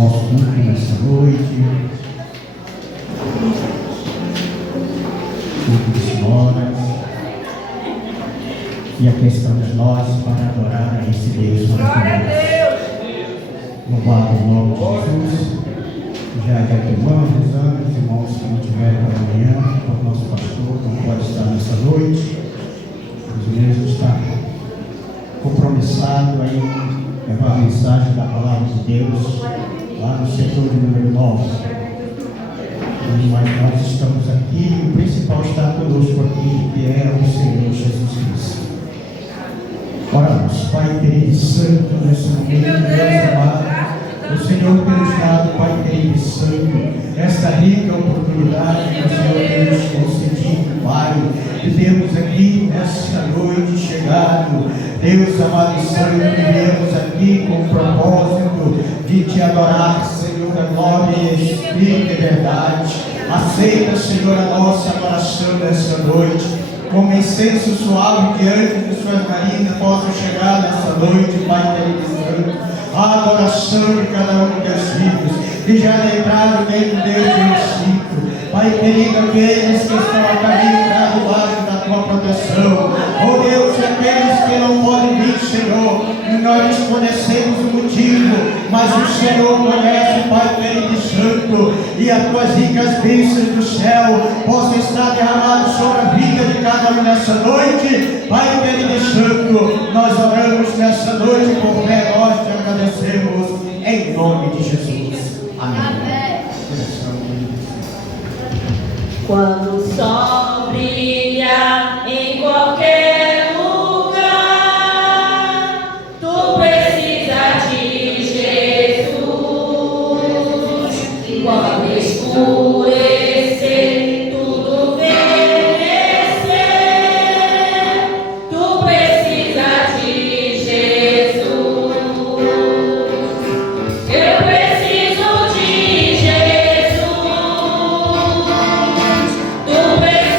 nosso culto nessa noite, culto de senhoras, e aqui estamos nós para adorar a esse Deus. Glória a Deus! Louvado o nome de Jesus. Já é irmãos, os irmãos que não tiveram amanhã, o nosso pastor não pode estar nessa noite, mas o mesmo está compromissado em levar a mensagem da palavra de Deus lá no setor de número 9. Mas nós estamos aqui, o principal está conosco aqui, que é o Senhor Jesus Cristo. Oramos, Pai querido e santo, nesse momento, Deus amado, o Senhor tem nos dado, Pai querido e santo, esta rica oportunidade que o Senhor tem nos concedido, Pai, de termos aqui nesta noite chegado, Deus amado e santo, viemos aqui com o propósito de te adorar, Senhor, a glória e espírito e verdade. Aceita, Senhor, a nossa adoração nesta noite, como incenso suave diante de suas narinas, possa chegar nessa noite, Pai querido e santo, a adoração de cada um dos teus filhos, que já entraram dentro deste recinto, Pai querido, aqueles que estão a caminho para debaixo da tua proteção, oh Deus, aqueles que não podem vir, Senhor, nós desconhecemos o motivo, mas o Senhor conhece, Pai querido e santo, e as tuas ricas bênçãos do céu possam estar derramadas sobre a vida de cada um nessa noite, Pai querido e santo, nós oramos nessa noite, por fé nós te agradecemos, em nome de Jesus. Amém. Quando o sol brilha em qualquer lugar, tu precisas de Jesus. Quando escurecer, tudo envelhecer, tu precisas de Jesus. Eu preciso de Jesus. Tu precisas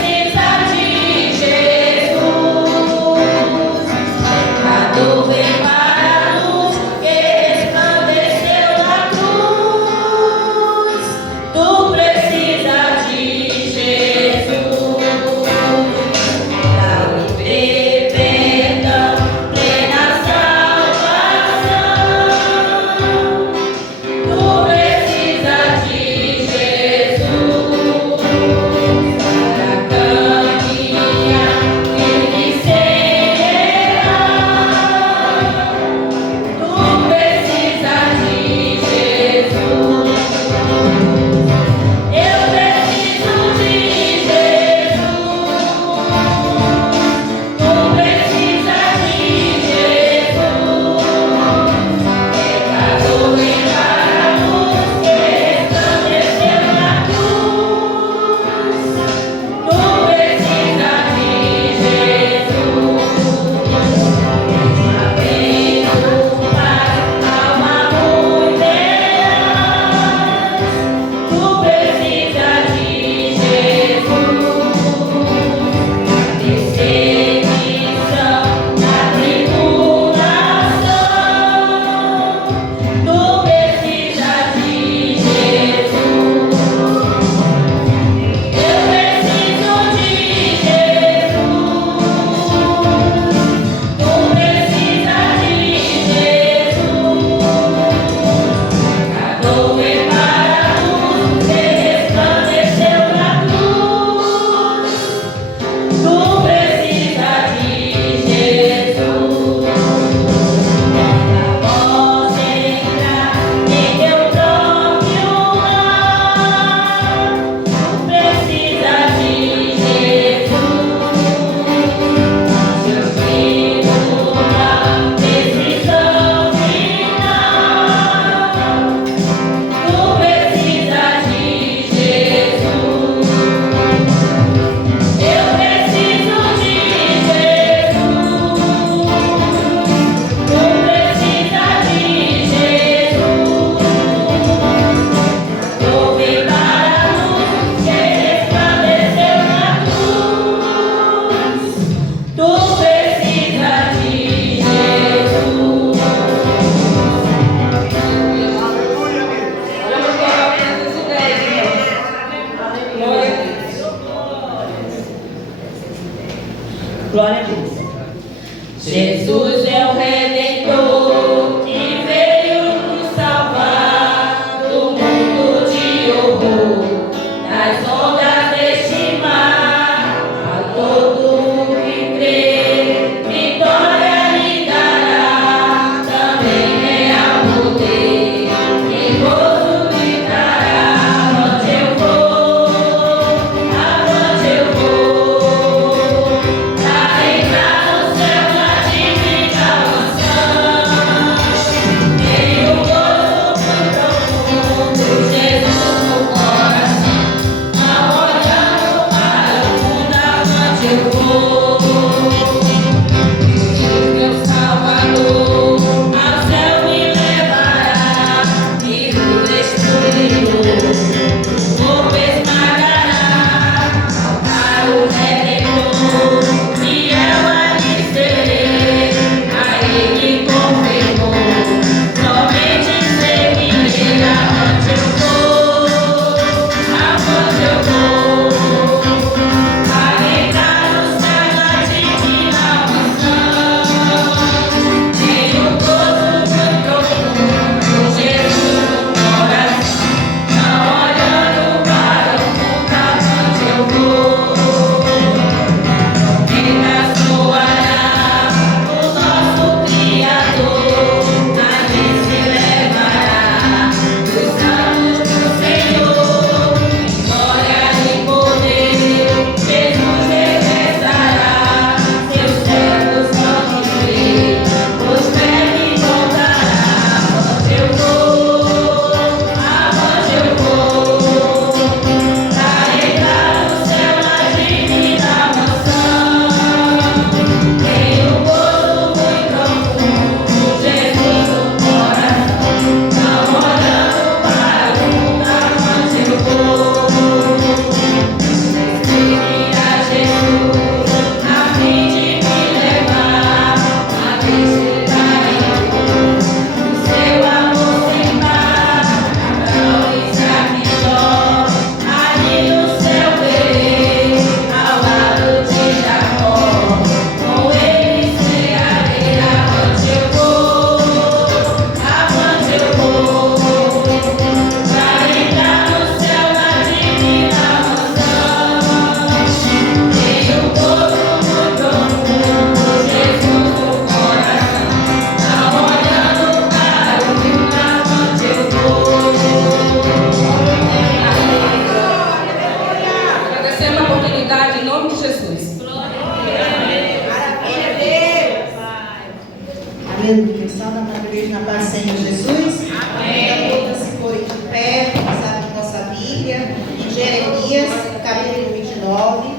Aleluia. Salve a igreja na paz do Senhor Jesus. Amém. Todas se forem de pé, vamos abrir nossa Bíblia em Jeremias, capítulo 29.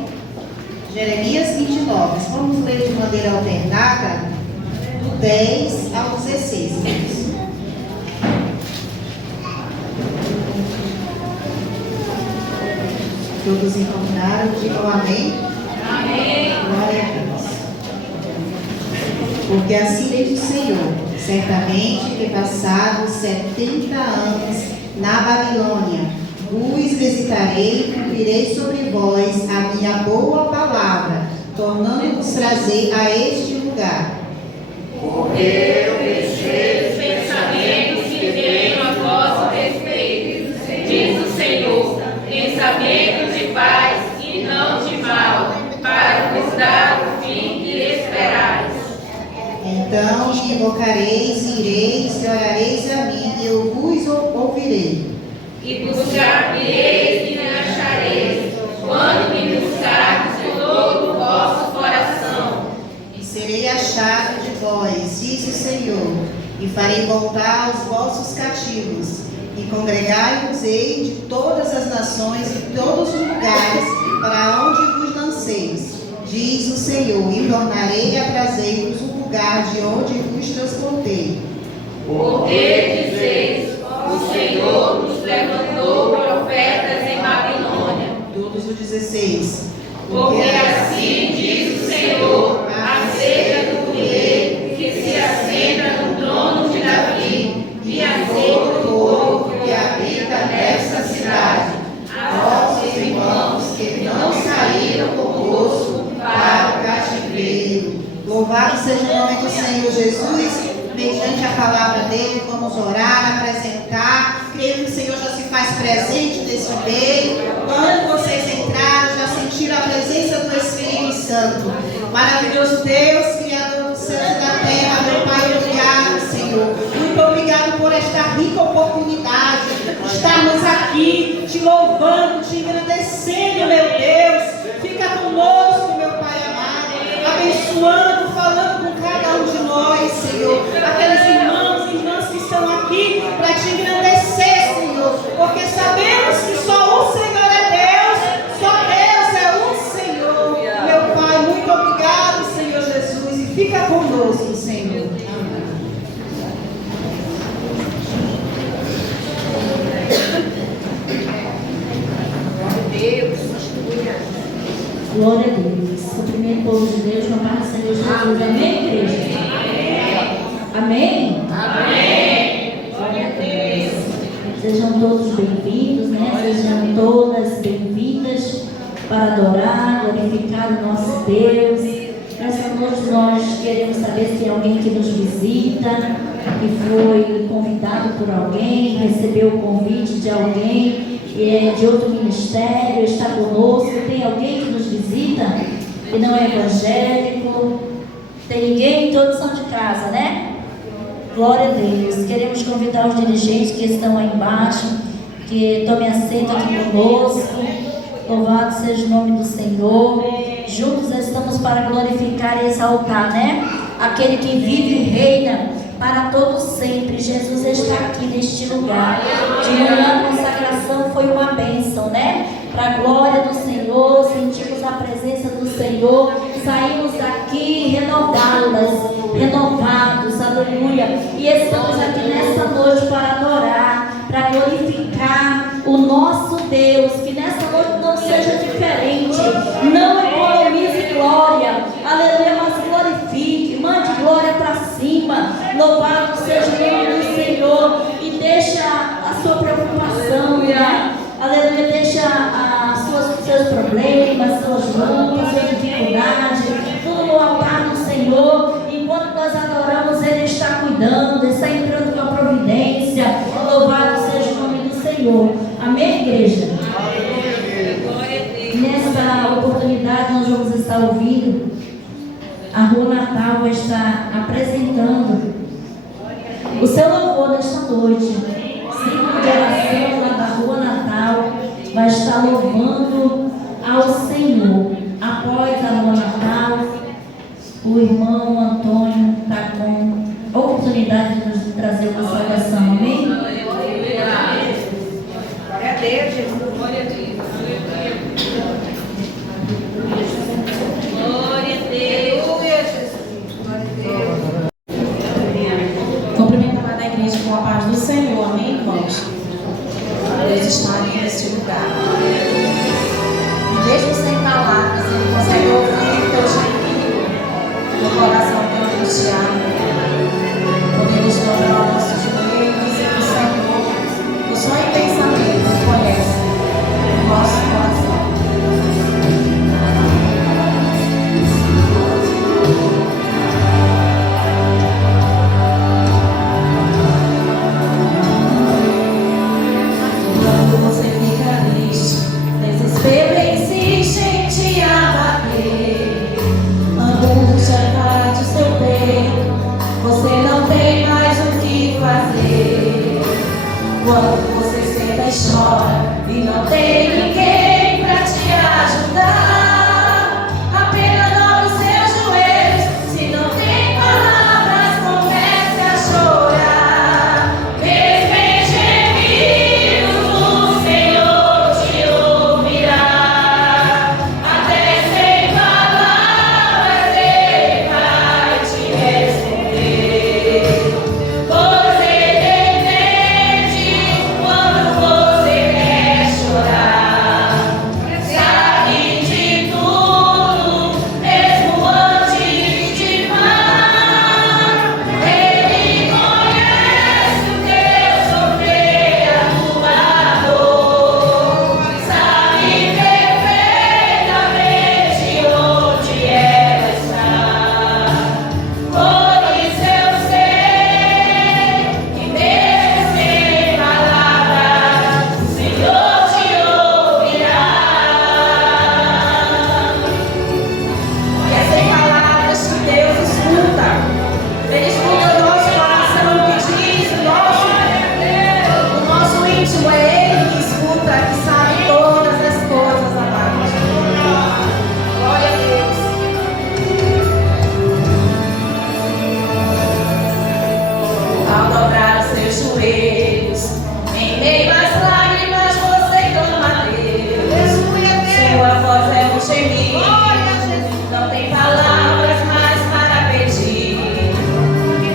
Jeremias 29. Vamos ler de maneira alternada, do 10 ao 16. Todos encontraram? Digam amém. Amém. Glória a Deus. Porque assim diz o Senhor: certamente que passados 70 anos na Babilônia, vos visitarei e cumprirei sobre vós a minha boa palavra, tornando-vos trazer a este lugar. Porque eu pensei os pensamentos que tenho a vosso respeito, diz o Senhor, pensamentos de paz e não de mal, para vos dar o fim que esperais. Então me invocareis, ireis e orareis a mim, e eu vos ouvirei. E buscar-me-eis e me achareis, quando me buscardes de todo o vosso coração. E serei achado de vós, diz o Senhor, e farei voltar os vossos cativos, e congregai-vos-ei de todas as nações e todos os lugares para onde vos lanceis, diz o Senhor, e tornarei a trazer-vos o lugar de onde vos transportei. Porque dizeis, o Senhor nos levantou profetas em Babilônia. Todos os 16. Porque assim diz o Senhor, acerca do rei que se assenta no trono de Davi, e a todo o povo que habita nessa cidade, Vossos irmãos que não saíram conosco para o cativeiro. Louvado seja o nome do Senhor Jesus. Mediante a palavra dele, vamos orar, apresentar. Creio que o Senhor já se faz presente nesse meio. Quando vocês entraram, já sentiram a presença do Espírito Santo. Maravilhoso Deus, Criador dos céus e da terra, meu Pai, obrigado, Senhor. Muito obrigado por esta rica oportunidade de estarmos aqui, te louvando, te engrandecendo, meu Deus. Fica conosco, meu Pai amado, abençoando, falando com cada um de nós, Senhor. Aqueles irmãos e irmãs que estão aqui para te engrandecer, Senhor, porque sabemos que só o Senhor é Deus, só Deus é o Senhor. Meu Pai, muito obrigado, Senhor Jesus, e fica conosco, Senhor. Amém. Glória a Deus. Cumprimento o povo de Deus, no nome do Senhor Jesus. Amém, igreja? Amém? Amém. Glória a Deus. Sejam todos bem-vindos, né? Sejam todas bem-vindas para adorar, glorificar o nosso Deus. Nessa noite nós queremos saber se tem alguém que nos visita, que foi convidado por alguém, recebeu o convite de alguém de outro ministério, está conosco. Tem alguém que nos visita e não é evangélico? Tem ninguém? Todos são de casa, né? Glória a Deus. Queremos convidar os dirigentes que estão aí embaixo, que tomem assento aqui conosco. Louvado seja o nome do Senhor. Juntos estamos para glorificar e exaltar, né? Aquele que vive e reina para todo sempre. Jesus está aqui neste lugar. De manhã a consagração foi uma bênção, né? Para a glória do Senhor, sentimos a presença do Senhor, saímos daqui renovados, aleluia. E estamos aqui nessa noite para adorar, para glorificar o nosso Deus. Que nessa noite não seja diferente, não economize glória, aleluia, mas glorifique, mande glória para cima. Louvado seja o nome do Senhor. E deixa a sua preocupação, né? Aleluia, deixa seus problemas, suas lutas, suas dificuldades, tudo no altar do Senhor. Enquanto nós adoramos, Ele está cuidando, está entrando com a providência. Louvado seja o nome do Senhor. Amém, igreja? Nessa oportunidade nós vamos estar ouvindo. A Rua Natal vai estar apresentando o seu louvor nesta noite. Círculo de oração lá da Rua Natal vai estar louvando ao Senhor. Após a Rua Natal, o irmão Antônio está com oportunidade de nos trazer uma salvação. Amém? Glória a Deus, Jesus. Glória a Deus. Glória a Deus. Cumprimentar a igreja com a paz do Senhor, amém, irmãos? Deus está aqui neste lugar. Mesmo sem palavras, Ele consegue ouvir o teu gemido, teu coração teu angustiado. Podemos dobrar os nossos joelhos e o Senhor, o sonho e pensamento, conhece o nosso coração. Quando você fica triste, desespero insiste em te abater. Angústia invade o seu peito, você não tem mais o que fazer. Quando você senta e chora e não tem ninguém pra te ajudar, apenas dobra os seus joelhos. Se não tem palavras, comece a chorar. Mesmo em gemidos, o Senhor te ouvirá. Até sem palavras, Ele vai te responder. Pois Ele entende quando você quer chorar. Sabe de tudo, mesmo antes de falar. Ele conhece o teu sofrer, a tua dor. Sabe perfeitamente onde ela está. Por isso eu sei que mesmo sem palavras, o Senhor te ouvirá. E é sem palavras que Deus escuta. Ele escuta o nosso coração que diz, o nosso íntimo é Ele que escuta, que sabe todas as coisas, amados. Glória a Deus. Ao dobrar os seus joelhos, em meio às lágrimas você clama a Deus. Sua voz é um gemido, não tem palavras mais para pedir.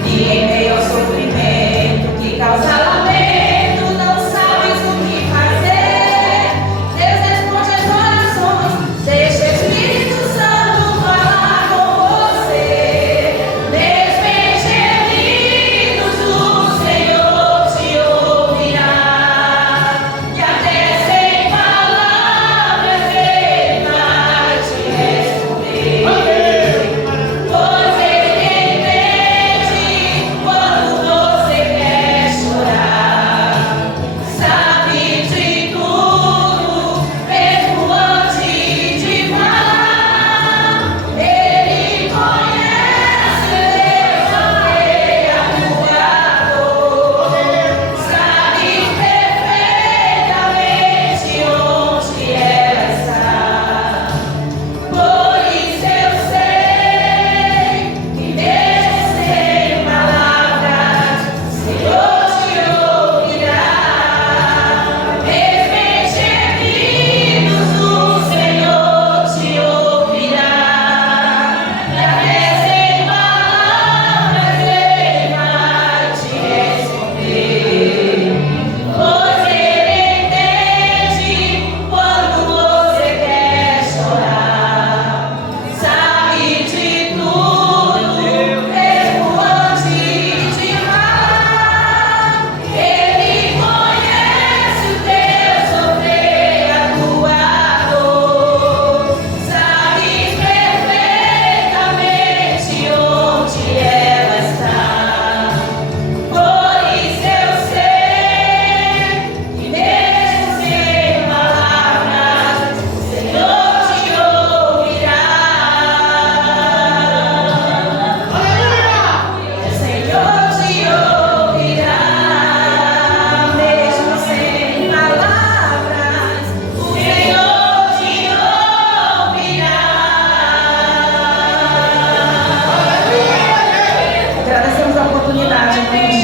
E em meio ao sofrimento que causa lamento, não sabes o que fazer. Deus responde às orações, deixa o Espírito Santo falar com você. Mesmo em gemidos, o Senhor te ouvirá. E até sem palavras, Ele vai te responder. Pois Ele entende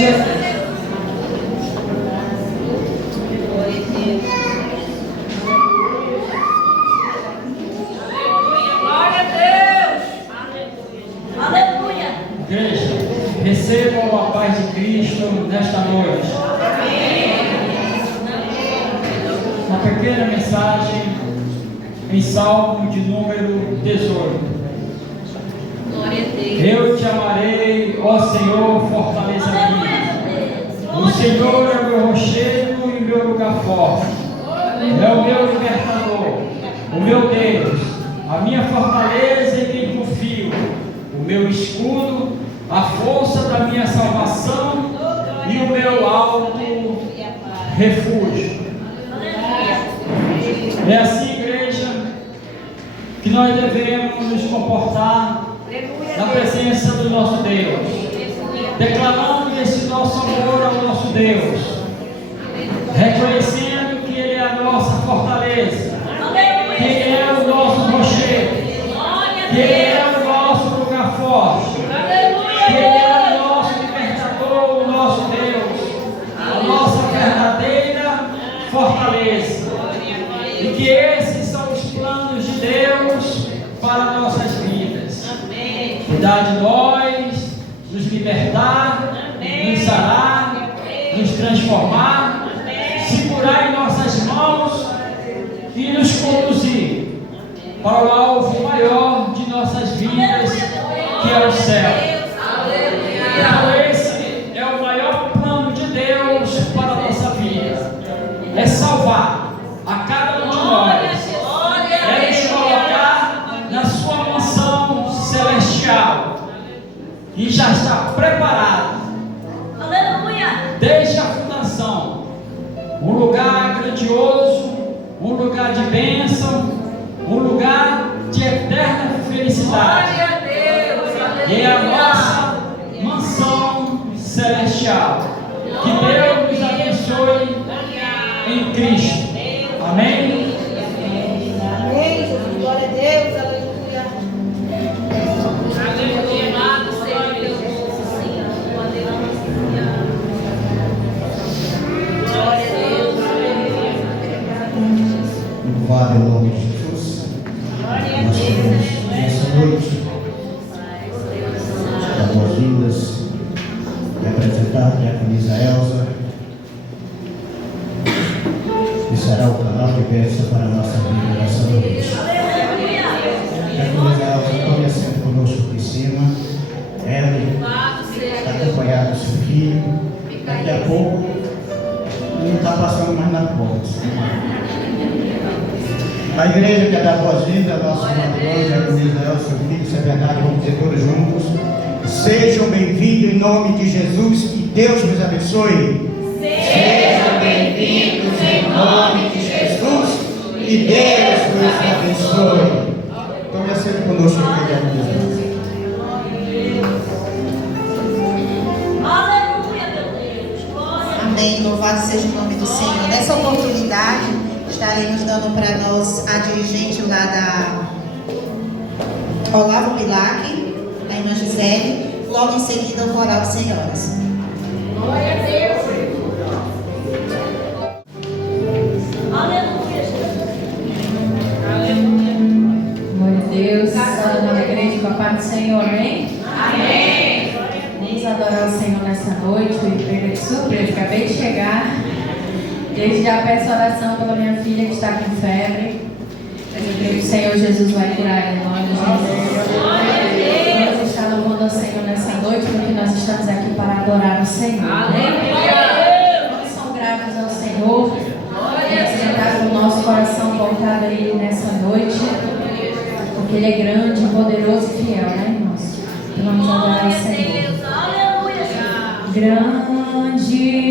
Jesus. Igreja, recebam a paz de Cristo nesta noite. Uma pequena mensagem em Salmo de número 18. Eu te amarei, ó Senhor, fortaleza minha. O Senhor é o meu rochedo e o meu lugar forte. É o meu libertador, o meu Deus, a minha fortaleza em quem confio, o meu escudo, a força da minha salvação e o meu alto refúgio. É assim, igreja, que nós devemos nos comportar na presença do nosso Deus, declarando esse nosso amor ao nosso Deus, reconhecendo que Ele é a nossa fortaleza, que Ele é o nosso rochedo, que Ele é o nosso lugar forte, que Ele é o nosso libertador, o nosso Deus, a nossa verdadeira fortaleza, e que esses são os planos de Deus para nossas vidas. Cuidar de nós, nos libertar, nos sarar, nos transformar, segurar em nossas mãos e nos conduzir para o alvo maior de nossas vidas, que é o céu. Então esse é o maior plano de Deus para a nossa vida, é salvar a cada um de nós, é nos colocar na sua mansão celestial, e já está preparado desde a fundação, um lugar grandioso, um lugar de bênção, um lugar de eterna felicidade. E é a nossa mansão celestial. Que Deus nos abençoe em Cristo. Amém? Amém, Jesus. Glória a Deus. Aleluia. Louvado é o nome de Jesus. Nós queremos nessa noite dar boas-vindas e apresentar aqui a camisa Elza, que será o canal de bênção para a nossa vida nessa noite. A camisa Elza tome assento conosco aqui em cima. Ela está acompanhada do seu filho. Daqui a pouco não está passando mais na porta. A igreja quer dar boas-vindas ao nosso madrugão, a camisa Elza, seu filho, se é verdade, vamos dizer todos juntos. Sejam bem-vindos em nome de Jesus, que Deus nos abençoe. Sejam bem-vindos em nome de Jesus, que Deus nos abençoe. Tome assento conosco aqui, camisa. Amém. Louvado seja o nome do Senhor. Nessa oportunidade, estaremos dando para nós a dirigente lá da Olavo Bilac, da irmã Gisele, logo em seguida o coral de senhoras. Glória a Deus. Glória a Deus. Salve a igreja com a paz do Senhor, amém? Amém. Vamos adorar o Senhor nessa noite. Fui pega de surpresa, acabei de chegar. Desde já peço oração pela minha filha que está com febre. Eu creio que o Senhor Jesus vai curar ela em nome de Jesus. Vamos estar louvando ao Senhor nessa noite, porque nós estamos aqui para adorar o Senhor. Nós somos gratos ao Senhor. Vamos estar com o nosso coração voltado a Ele nessa noite, porque Ele é grande, poderoso e fiel, né, irmãos? Então vamos adorar o Senhor. Grande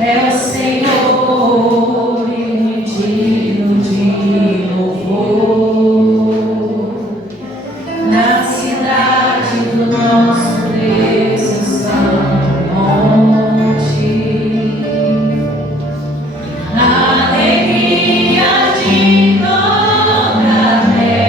é o Senhor e digno de louvor. Na cidade do nosso Deus santo monte, a alegria de toda a terra.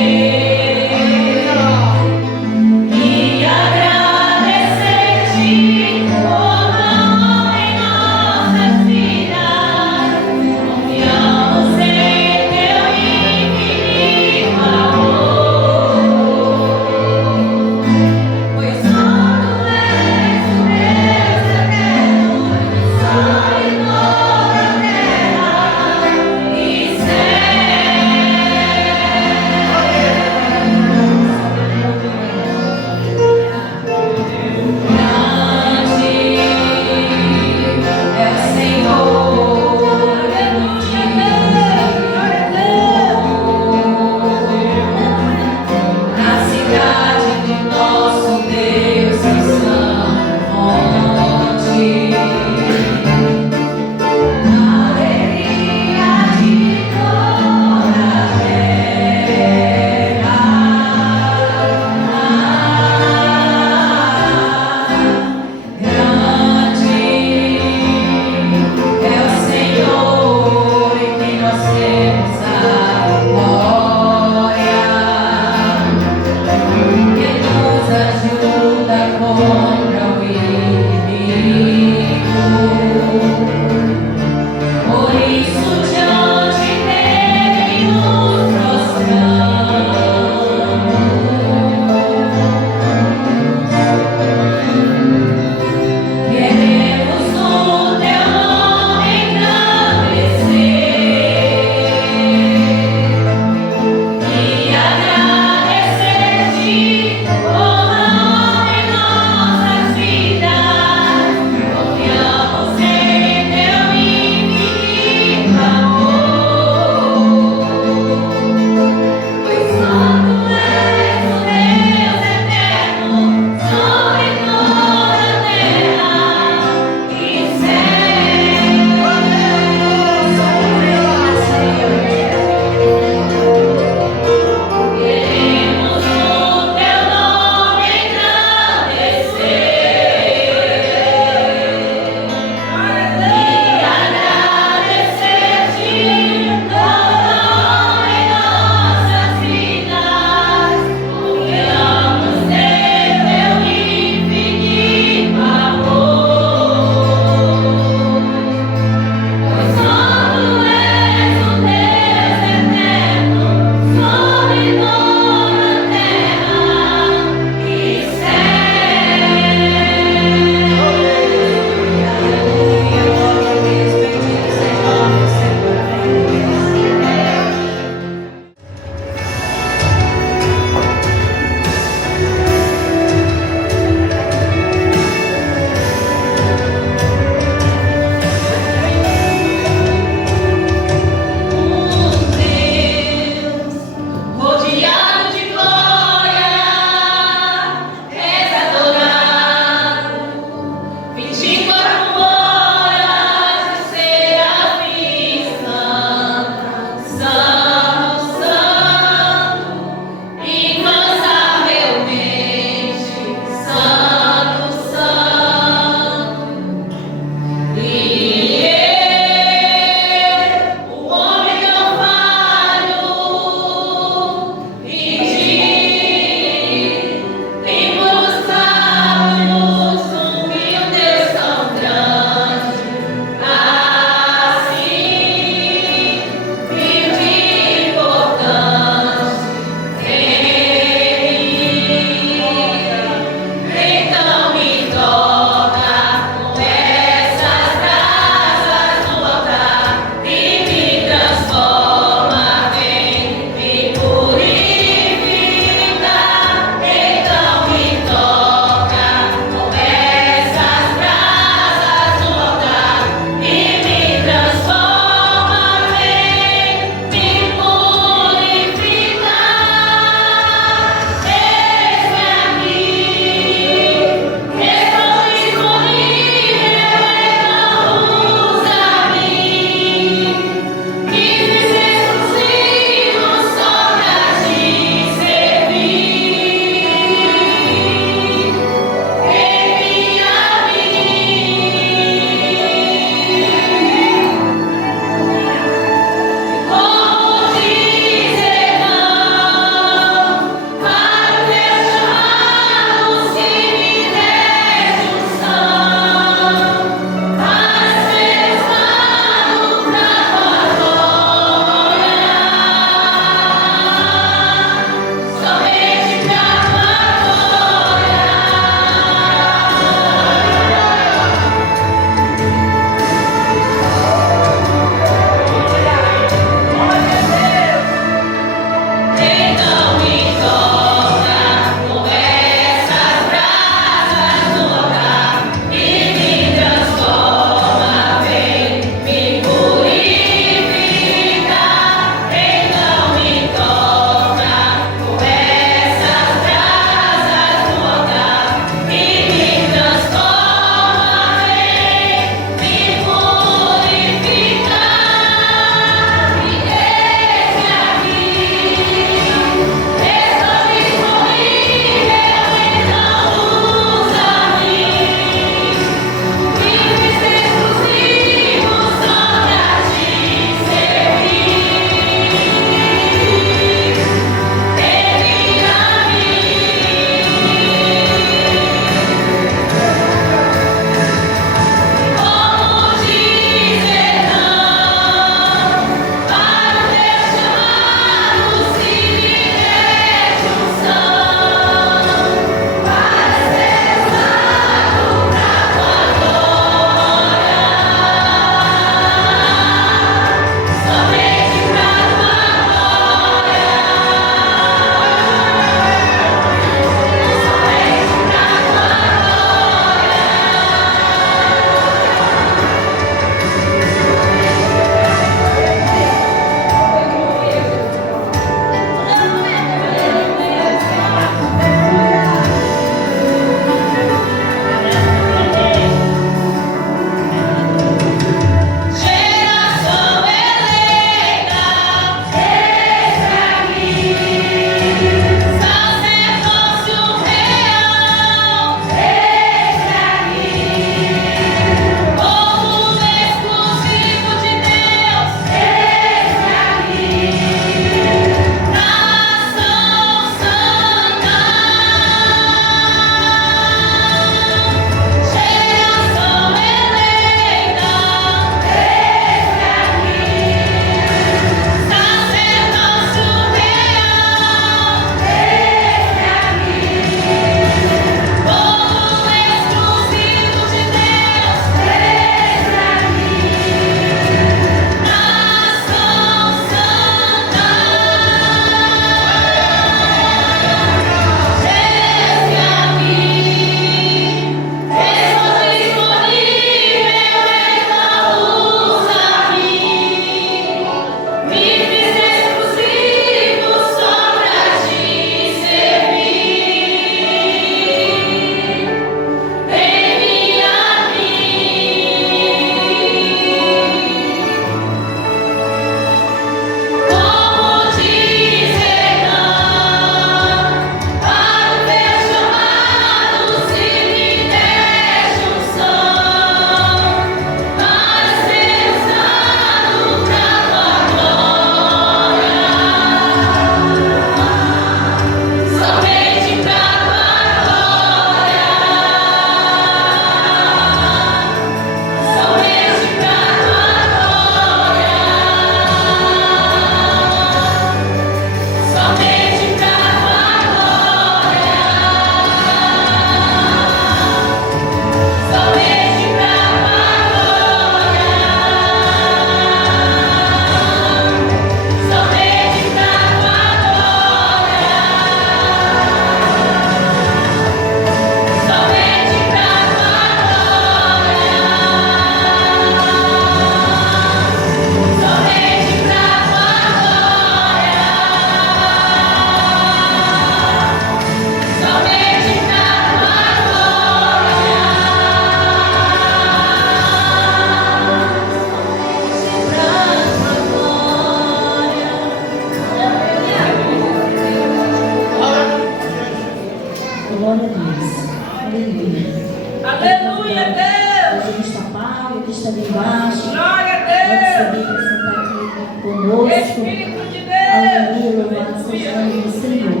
está ali embaixo. Glória a Pode Deus. subir para sentar aqui conosco. Espírito de Deus. Aleluia, louvado seja o nome do Senhor.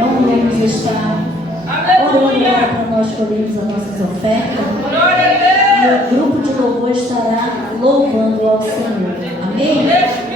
Vamos estar orando agora para nós escolhermos as nossas ofertas. Glória a E Deus. o grupo de louvor estará louvando ao Senhor. Amém?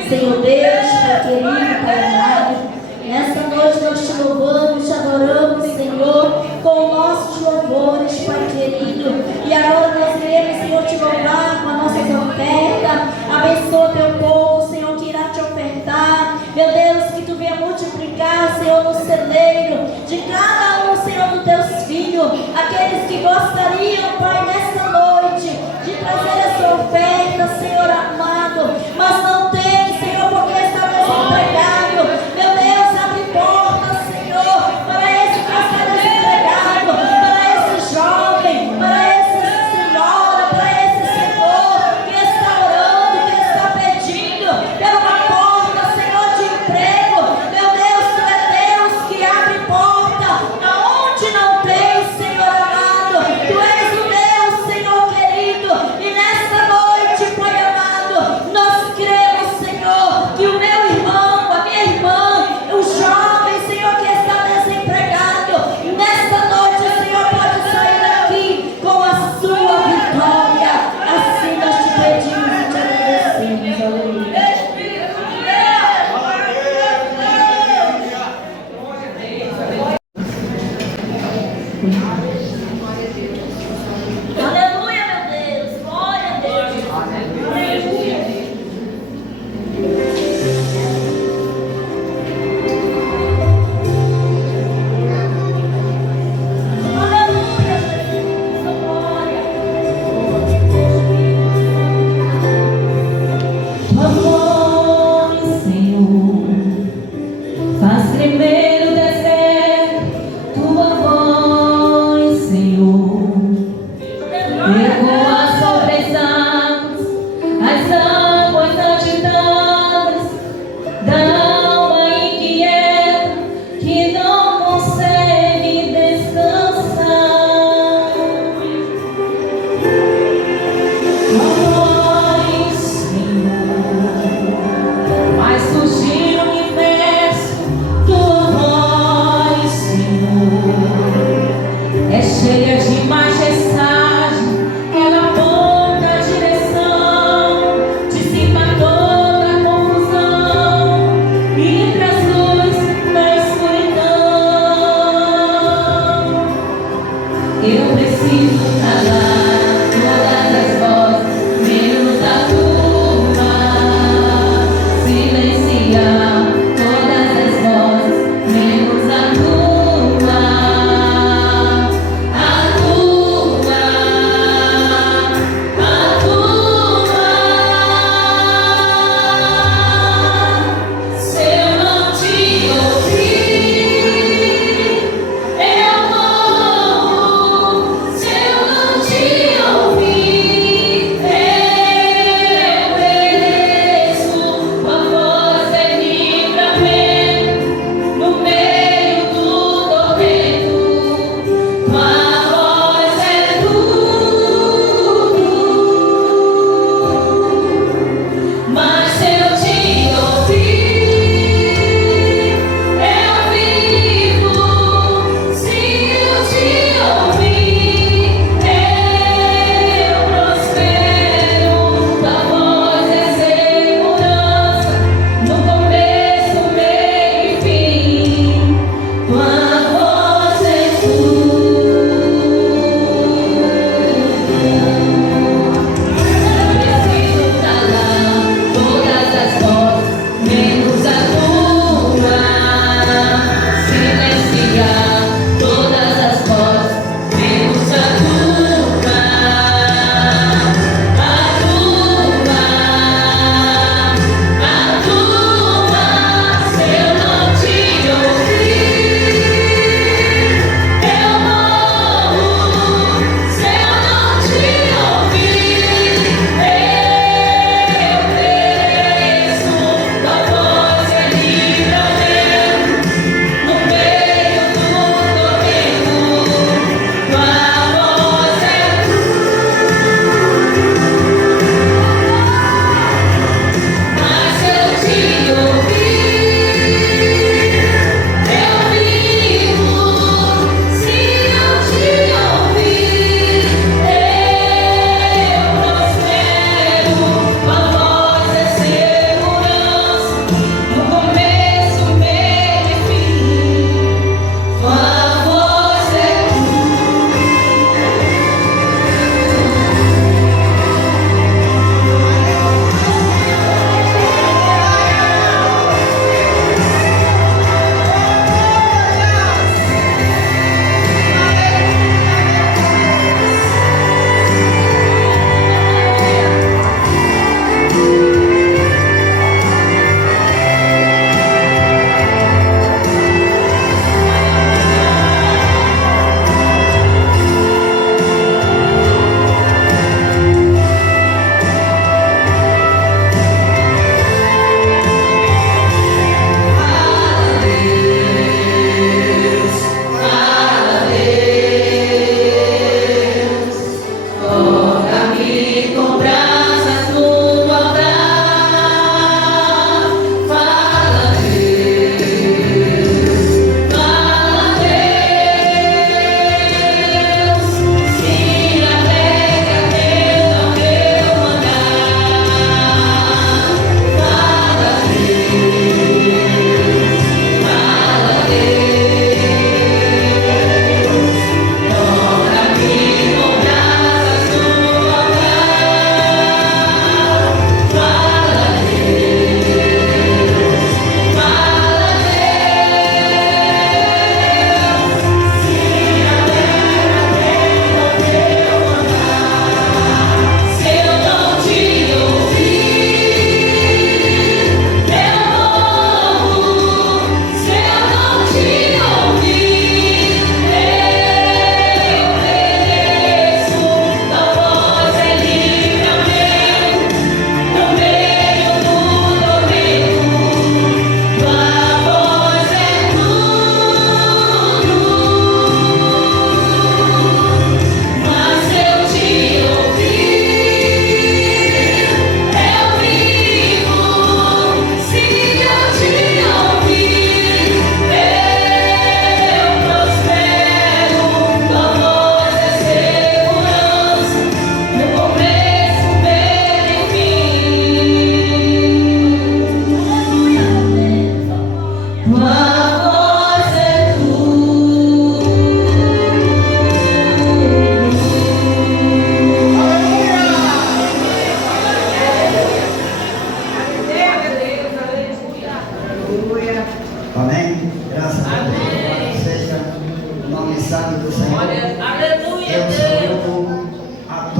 Senhor Deus, Pai querido, Pai amado, nessa noite nós te louvamos, te adoramos, Senhor, com nossos louvores, Pai querido. E agora nós iremos, Senhor, te louvar com as nossas ofertas. Abençoa teu povo, Senhor, que irá te ofertar. Meu Deus, que tu venha multiplicar, Senhor, no celeiro de cada um, Senhor, dos teus filhos, aqueles que gostariam, Pai, nessa noite, de trazer essa oferta, Senhor amado, mas não tem, Senhor, porque está desempregado. Meu Deus, abre portas, Senhor, para esse que está desempregado, para esse jovem, para essa senhora, para esse Senhor que está orando, que está pedindo pela uma porta, Senhor, de emprego. Meu Deus, tu é Deus que abre porta aonde não tem, Senhor amado. Tu és o Deus, Senhor querido, e nesta noite, Pai amado, nós cremos, Senhor, que o meu irmão, a minha irmã, o jovem, Senhor, que está desempregado, nesta noite, Senhor, pode sair daqui com a sua vitória. Assim nós te pedimos e te agradecemos. Aleluia. Espírito de Aleluia, meu Deus. Glória a Deus. Aleluia. Aleluia, Jesus. Glória. Tua voz, Senhor, faz tremer o deserto. Tua voz, Senhor, ecoa sobre as águas agitadas da alma inquieta que não consegue descansar. Tua voz, Senhor, faz surgir o universo. Tua voz, Senhor, é cheia de majestade. Ela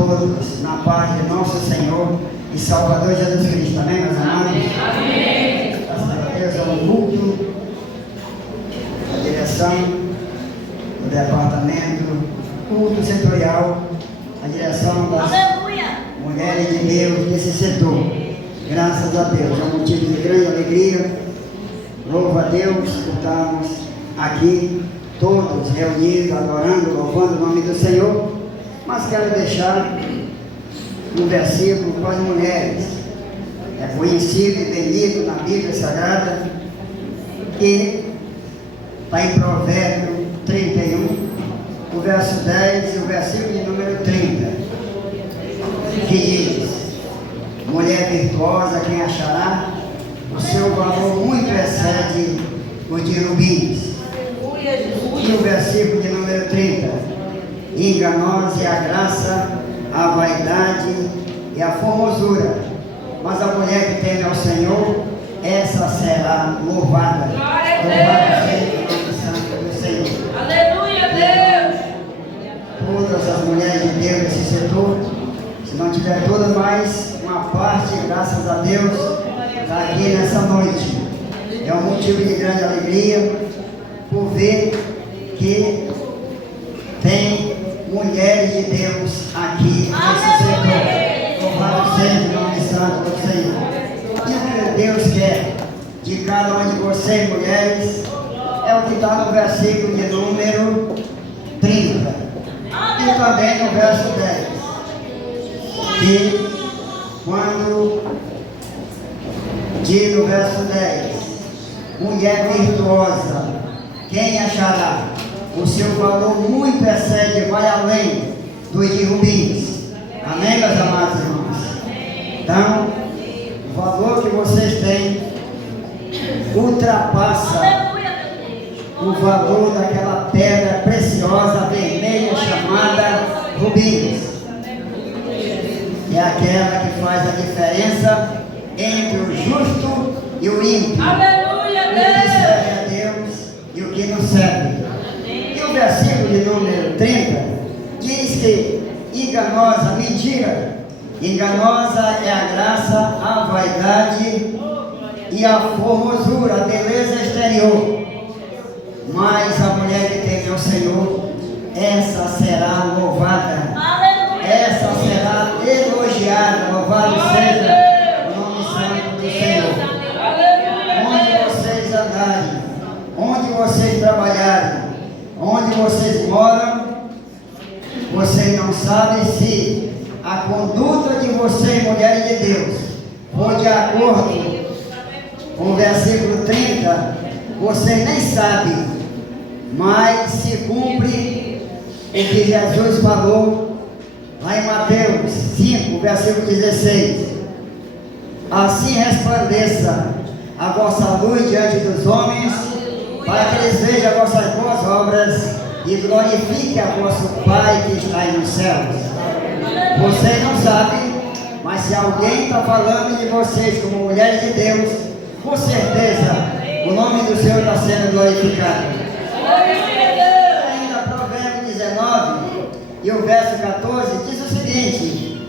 todos na paz de nosso Senhor e Salvador Jesus Cristo. Amém, meus amados? Amém. Graças a Deus, é um culto, a direção do departamento, culto setorial, a direção das mulheres de Deus desse setor. Graças a Deus, é um motivo de grande alegria. Louvo a Deus por estarmos aqui, todos reunidos, adorando, louvando o nome do Senhor. Mas quero deixar um versículo para as mulheres. É conhecido e bendito na Bíblia Sagrada, que está em Provérbio 31, o verso 10 e o versículo de número 30, que diz: mulher virtuosa, quem achará? O seu valor muito excede o de rubins. E o versículo de número 30: enganosa é a graça, a vaidade e a formosura, mas a mulher que teme ao Senhor, essa será louvada. Louvada seja o nome santo do Senhor. Aleluia, Deus. Todas as mulheres de Deus nesse setor, se não tiver todas, mais uma parte, graças a Deus, está aqui nessa noite. É um motivo de grande alegria por ver que tem mulheres de Deus aqui nesse setor. Louvado seja o nome santo do Senhor. E o que Deus quer de cada uma de vocês, mulheres, é o que está no versículo de número 30 e também no verso 10. Que quando diz no verso 10: mulher virtuosa, quem achará? O seu valor muito excede, vai além dos de rubins. Amém, meus amados irmãos? Então, o valor que vocês têm ultrapassa o valor daquela pedra preciosa vermelha chamada rubins. É aquela que faz a diferença entre o justo e o ímpio. Aleluia, O que serve a Deus e o que não serve. E o versículo de número 30 diz que enganosa, mentira, enganosa é a graça, a vaidade e a formosura, a beleza exterior. Mas a mulher que teme ao Senhor, essa será louvada. Essa será elogiada. Louvado seja o nome santo do Senhor. Onde vocês andarem, onde vocês trabalharem, onde vocês moram, vocês não sabem se a conduta de vocês, mulheres de Deus, for de acordo com o versículo 30, vocês nem sabem, mas se cumpre o que Jesus falou lá em Mateus 5, versículo 16. Assim resplandeça a vossa luz diante dos homens, para que eles vejam as vossas boas obras e glorifiquem a vosso Pai que está aí nos céus. Vocês não sabem, mas se alguém está falando de vocês como mulheres de Deus, com certeza o nome do Senhor está sendo glorificado. Ainda Provérbio 19 e o verso 14 diz o seguinte: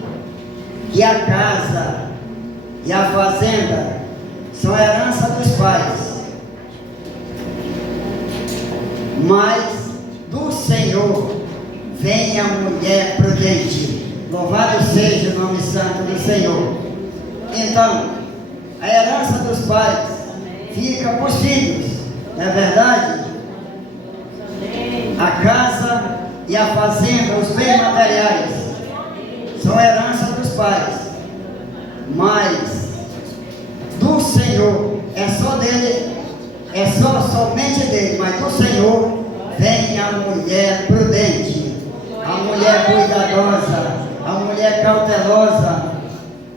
que a casa e a fazenda são a herança dos pais, mas do Senhor vem a mulher prudente. Louvado seja o nome santo do Senhor. Então, a herança dos pais fica para os filhos, não é verdade? A casa e a fazenda, os bens materiais, são herança dos pais, mas do Senhor, é só dele, é somente dele, mas do Senhor vem a mulher prudente, a mulher cuidadosa, a mulher cautelosa,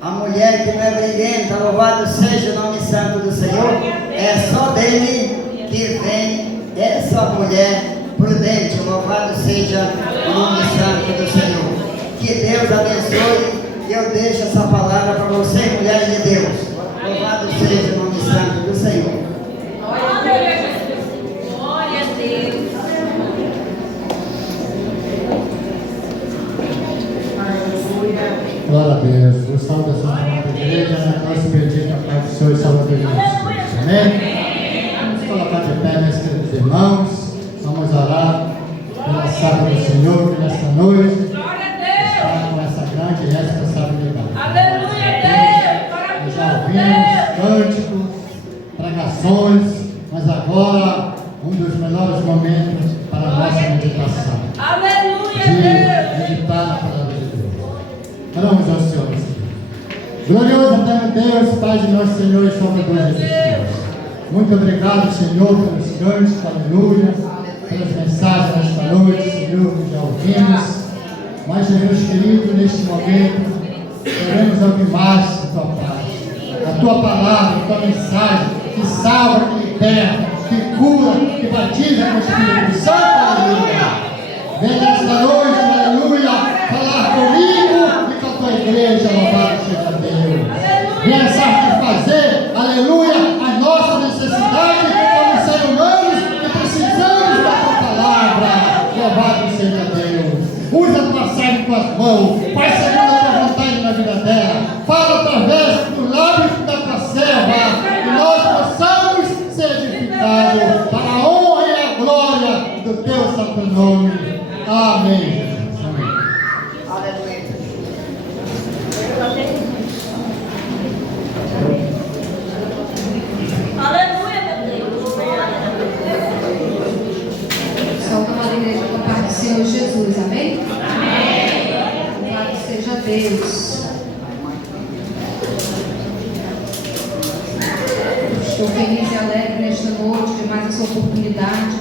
a mulher que não é briguenta. Louvado seja o nome santo do Senhor. É só dele que vem essa mulher prudente. Louvado seja o nome santo do Senhor. Que Deus abençoe. Eu deixo essa palavra para vocês, mulheres de Deus. Louvado seja o nome santo do Senhor. Glória a Deus. Mas Glória a Deus. Gostamos dessa palavra da igreja, nós pedimos a paz do Senhor e Salvador Jesus Cristo. Amém? Vamos colocar de pé, meus queridos irmãos. Vamos orar pela sábado do Senhor, que nesta noite está com essa grande responsabilidade. Aleluia, Deus! Nós já ouvimos cânticos, pregações, mas agora um dos melhores momentos para a nossa meditação. Aleluia, De Deus! meditar na palavra de Deus. Oramos ao Senhor, meu Senhor. Glorioso eterno Deus, Pai de nosso Senhor e Salvador Jesus Cristo. Muito obrigado, Senhor, pelos cânticos, aleluia, pelas mensagens nesta noite, Senhor, que já ouvimos. Mas, Jesus querido, neste momento, queremos ouvir mais a tua paz, a tua palavra, a tua mensagem, que salva, que liberta, que cura, que batiza com o Espírito Santo, aleluia. Vem nesta noite, aleluia, falar comigo e com a tua igreja, louvado seja Deus. Venha satisfazer, aleluia, as nossas necessidades como seres humanos que precisamos da tua palavra, louvado seja Deus. Usa a tua serva em tuas mãos, faz segundo a tua vontade na vida dela, fala através dos lábios da tua serva, e nós possamos ser edificados para a honra e a glória do teu santo nome. Amém, Jesus. Amém. Aleluia. Aleluia, meu Deus. Salve a igreja com a paz do Senhor Jesus, amém? Amém! Louvado seja Deus. Estou feliz e alegre nesta noite de mais essa oportunidade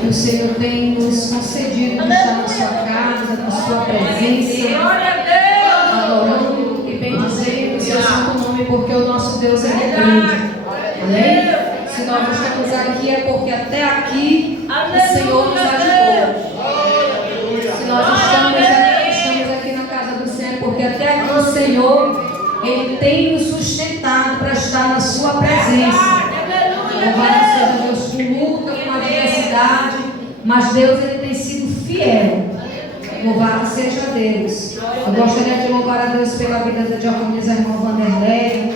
que o Senhor tem nos concedido de estar na sua casa, na sua presença, Glória a Deus! adorando e bendizendo o seu santo nome, porque o nosso Deus é grande. Amém? Se nós estamos aqui é porque até aqui o Senhor nos ajudou. Se nós estamos aqui na casa do Senhor, porque até aqui o Senhor, Ele tem nos sustentado para estar na sua presença. Louvado seja Deus, com luta, com adversidade, mas Deus, Ele tem sido fiel. Louvado seja Deus. Eu gostaria de louvar a Deus pela vida da diaconisa irmã Vanderlei,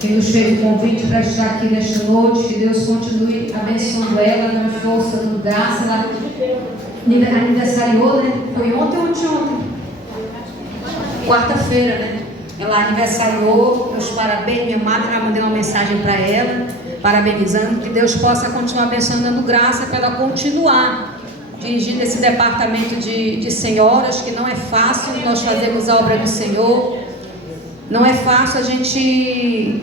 que nos fez o convite para estar aqui nesta noite. Que Deus continue abençoando ela, dando força, dando graça. Ela aniversariou, né? Foi ontem ou anteontem? Quarta-feira, né? Ela aniversariou, meus parabéns, minha madre, já mandei uma mensagem para ela, parabenizando, que Deus possa continuar abençoando, dando graça para ela continuar dirigindo esse departamento de senhoras, que não é fácil nós fazermos a obra do Senhor, não é fácil a gente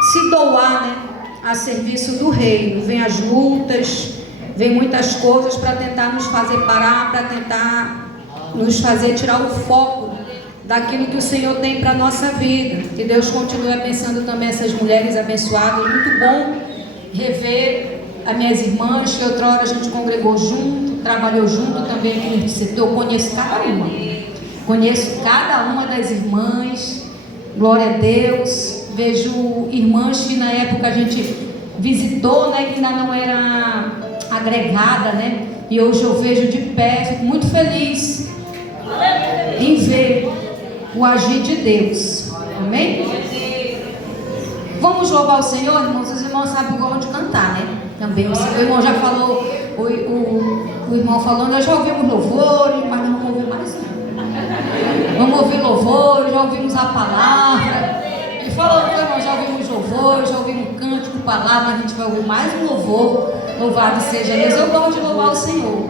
se doar, né, a serviço do reino. Vem as lutas, vem muitas coisas para tentar nos fazer parar, para tentar nos fazer tirar o foco daquilo que o Senhor tem para a nossa vida. Que Deus continue abençoando também essas mulheres abençoadas. Muito bom rever as minhas irmãs, que outra hora a gente congregou junto, trabalhou junto também aqui no setor. Eu conheço cada uma. Conheço cada uma das irmãs. Glória a Deus. Vejo irmãs que na época a gente visitou, né, que ainda não era agregada, né? E hoje eu vejo de pé, fico muito feliz em ver o agir de Deus. Amém? Vamos louvar o Senhor, irmãos. Os irmãos sabem que gostam de cantar, né? Também o irmão já falou, o irmão falou, nós já ouvimos louvores, mas não vamos ouvir mais não. Vamos ouvir louvores, já ouvimos a palavra. Ele falou, irmão, já ouvimos louvores, já ouvimos cântico, palavra, a gente vai ouvir mais um louvor. Louvado seja Deus. Eu gosto de louvar o Senhor.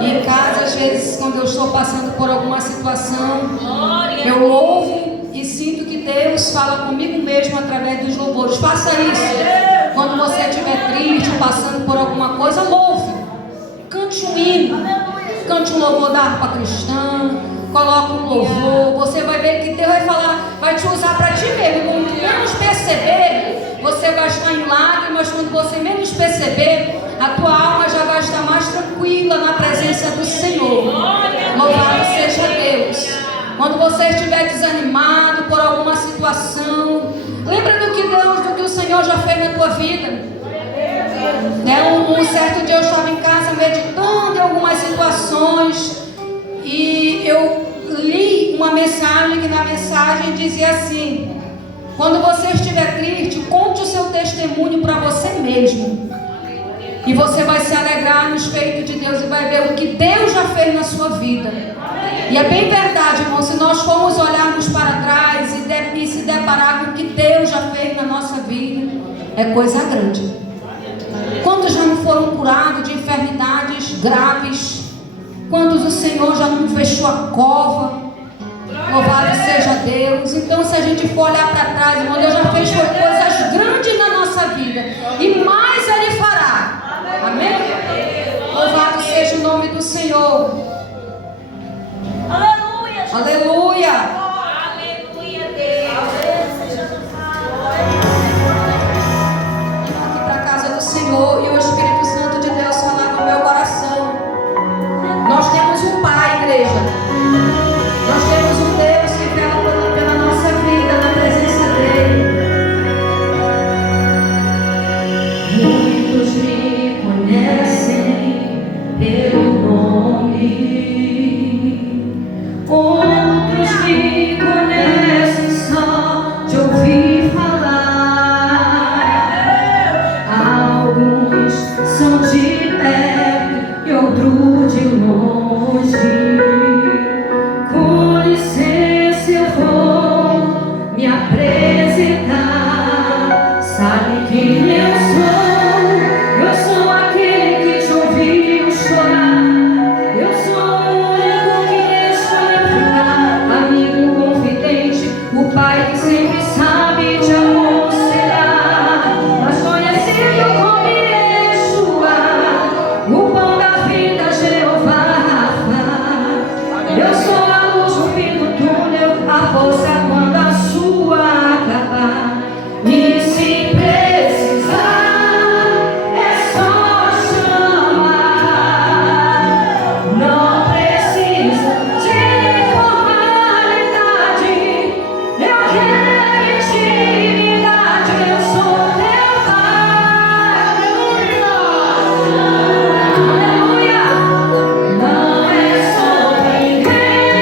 E em casa, às vezes, quando eu estou passando por alguma situação, eu louvo e sinto que Deus fala comigo mesmo através dos louvores. Faça isso. Quando você estiver triste, passando por alguma coisa, louve. Cante um hino. Cante um louvor da harpa cristã. Coloque um louvor. Você vai ver que Deus vai falar, vai te usar para ti mesmo. Quando menos perceber, você vai estar em lágrimas. Quando você menos perceber, a tua alma já vai estar mais tranquila na presença do Senhor. Louvado seja Deus. Quando você estiver desanimado por alguma situação, lembra do que o Senhor já fez na tua vida. Um certo dia eu estava em casa meditando em algumas situações e a mensagem dizia assim: quando você estiver triste, conte o seu testemunho para você mesmo. E você vai se alegrar nos feitos de Deus e vai ver o que Deus já fez na sua vida. E é bem verdade, irmão, se nós formos olharmos para trás e se deparar com o que Deus já fez na nossa vida, é coisa grande. Quantos já não foram curados de enfermidades graves? Quantos o Senhor já não fechou a cova? Louvado seja Deus. Então, se a gente for olhar para trás, irmão, Deus já fez coisas grandes na nossa vida. E mais Ele fará. Amém? Louvado seja o nome do Senhor. Aleluia. Aleluia. Aleluia, Deus. Aqui para a casa do Senhor e o Espírito Santo de Deus falar no meu coração. Nós temos um Pai, igreja. Nós temos um Deus que vela pela nossa vida na presença dEle. Muitos me conhecem pelo nome. Outros me conhecem só de ouvir falar. Alguns são de perto e outros de longe. Com licença, eu vou me apresentar. Sabe quem eu sou? Eu sou aquele que te ouviu chorar. Eu sou o único que escolhe ficar. Amigo confidente, o Pai que sempre sabe te aconselhar. Mas conhecido como Yeshua, o pão da vida, Jeová Rafa. Eu sou a luz no fim do túnel, a força quando a sua acabar. E se precisar, é só chamar. Não precisa de formalidade. Eu quero intimidade. Eu sou teu Pai. Aleluia. Não é sobre quem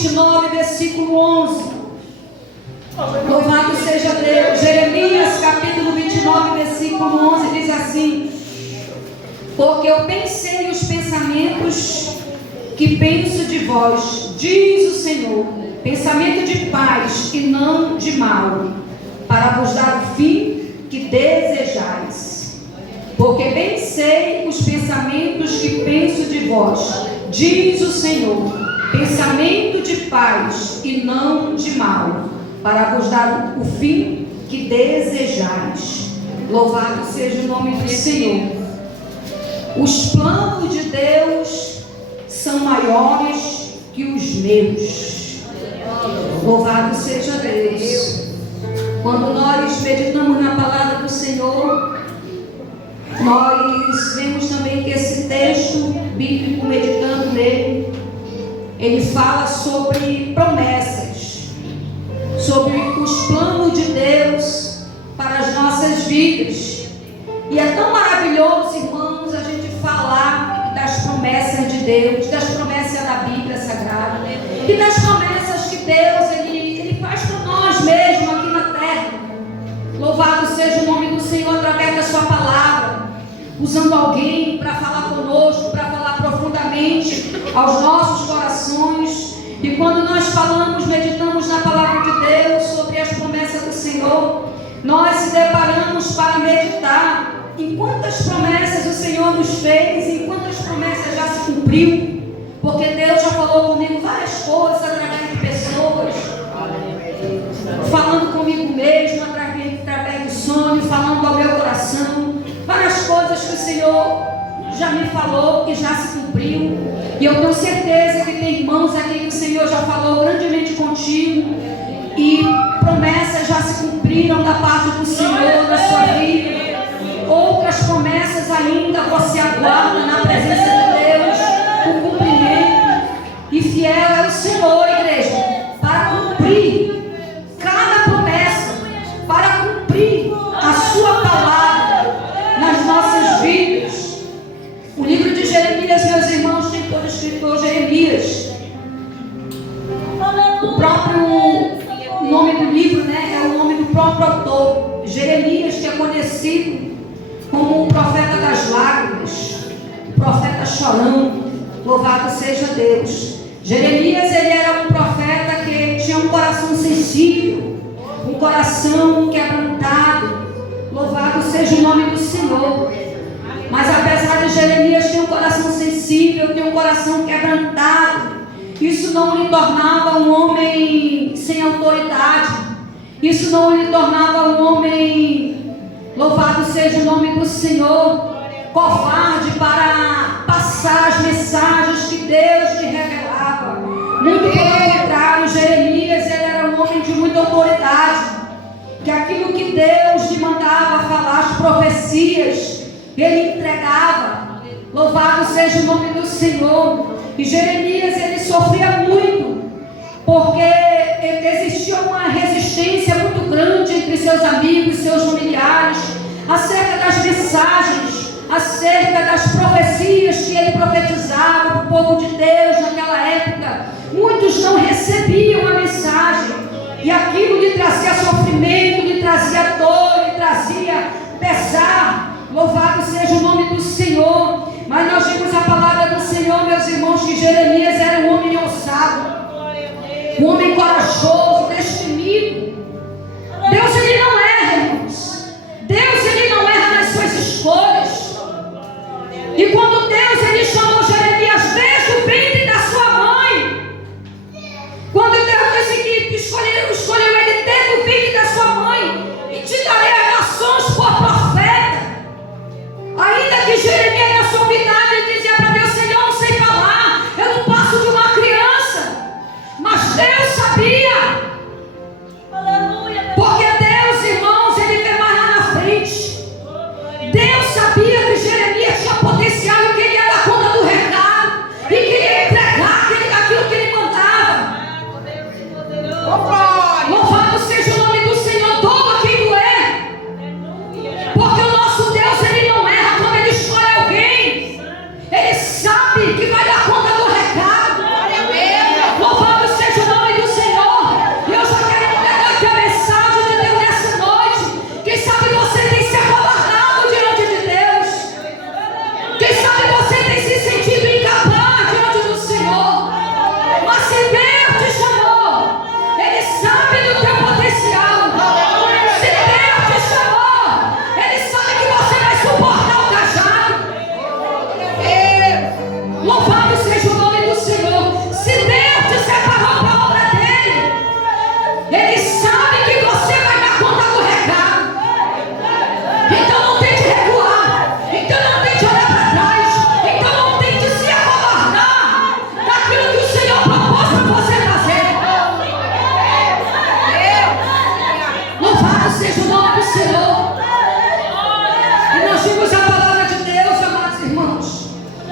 29, versículo 11. Louvado seja Deus. Jeremias, capítulo 29, versículo 11, diz assim: porque eu pensei os pensamentos que penso de vós, diz o Senhor, pensamento de paz e não de mal, para vos dar o fim que desejais. Porque bem sei os pensamentos que penso de vós, diz o Senhor, pensamento de paz e não de mal, para vos dar o fim que desejais. Louvado seja o nome do Senhor. Os planos de Deus são maiores que os meus. Louvado seja Deus. Quando nós meditamos na palavra do Senhor, nós vemos também que esse texto bíblico, meditando nele, ele fala sobre promessas, sobre os planos de Deus para as nossas vidas. E é tão maravilhoso, irmãos, a gente falar das promessas de Deus, das promessas da Bíblia Sagrada e das promessas que Deus ele faz para nós mesmos aqui na terra. Louvado seja o nome do Senhor através da sua palavra, usando alguém para falar conosco, para falar profundamente aos nossos corações. E quando nós falamos, meditamos na palavra de Deus sobre as promessas do Senhor, nós se deparamos para meditar em quantas promessas o Senhor nos fez, em quantas promessas já se cumpriu, porque Deus já falou comigo várias coisas através de pessoas, falando comigo mesmo, através de sonhos, falando ao meu coração, várias coisas que o Senhor já me falou, que já se cumpriu. E eu tenho certeza que tem irmãos aqui que o Senhor já falou grandemente contigo, e promessas já se cumpriram da parte do Senhor na sua vida. Outras promessas ainda você aguarda na presença de Deus, o cumprimento. E fiel é o Senhor, igreja, para cumprir cada promessa, para cumprir a sua palavra nas nossas vidas. O livro de Jeremias, meus irmãos, tem todo o escritor Jeremias. O próprio nome do livro, é o nome do próprio autor, Jeremias, que é conhecido como o profeta das lágrimas, o profeta chorão. Louvado seja Deus. Jeremias, ele era um profeta que tinha um coração sensível, um coração quebrantado. Louvado seja o nome do Senhor. Mas apesar de Jeremias ter um coração sensível, ter um coração quebrantado, isso não lhe tornava um homem sem autoridade. Isso não lhe tornava um homem, louvado seja o nome do Senhor, covarde para passar as mensagens que Deus lhe revelava. Muito pelo contrário, Jeremias, ele era um homem de muita autoridade, que aquilo que Deus lhe mandava falar, as profecias, ele entregava. Louvado seja o nome do Senhor. E Jeremias, ele sofria muito, porque existia uma resistência muito grande entre seus amigos, seus familiares, acerca das mensagens, acerca das profecias que ele profetizava para o povo de Deus naquela época. Muitos não recebiam a mensagem, e aquilo lhe trazia sofrimento, lhe trazia dor, lhe trazia pesar. Louvado seja o nome do Senhor. Mas nós vimos a palavra do Senhor, meus irmãos, que Jeremias era um homem ousado, um homem corajoso, destemido. Deus, ele não erra, irmãos. Deus, ele não erra nas suas escolhas. E quando Deus, ele chamou Jeremias desde o ventre da sua mãe, quando Deus disse que escolheu ele desde o ventre da sua mãe, e te darei as nações por profeta. Ainda que Jeremias, na sua humildade, ele dizia para Deus: Senhor, eu não sei falar, eu não passo de uma criança. Mas Deus sabia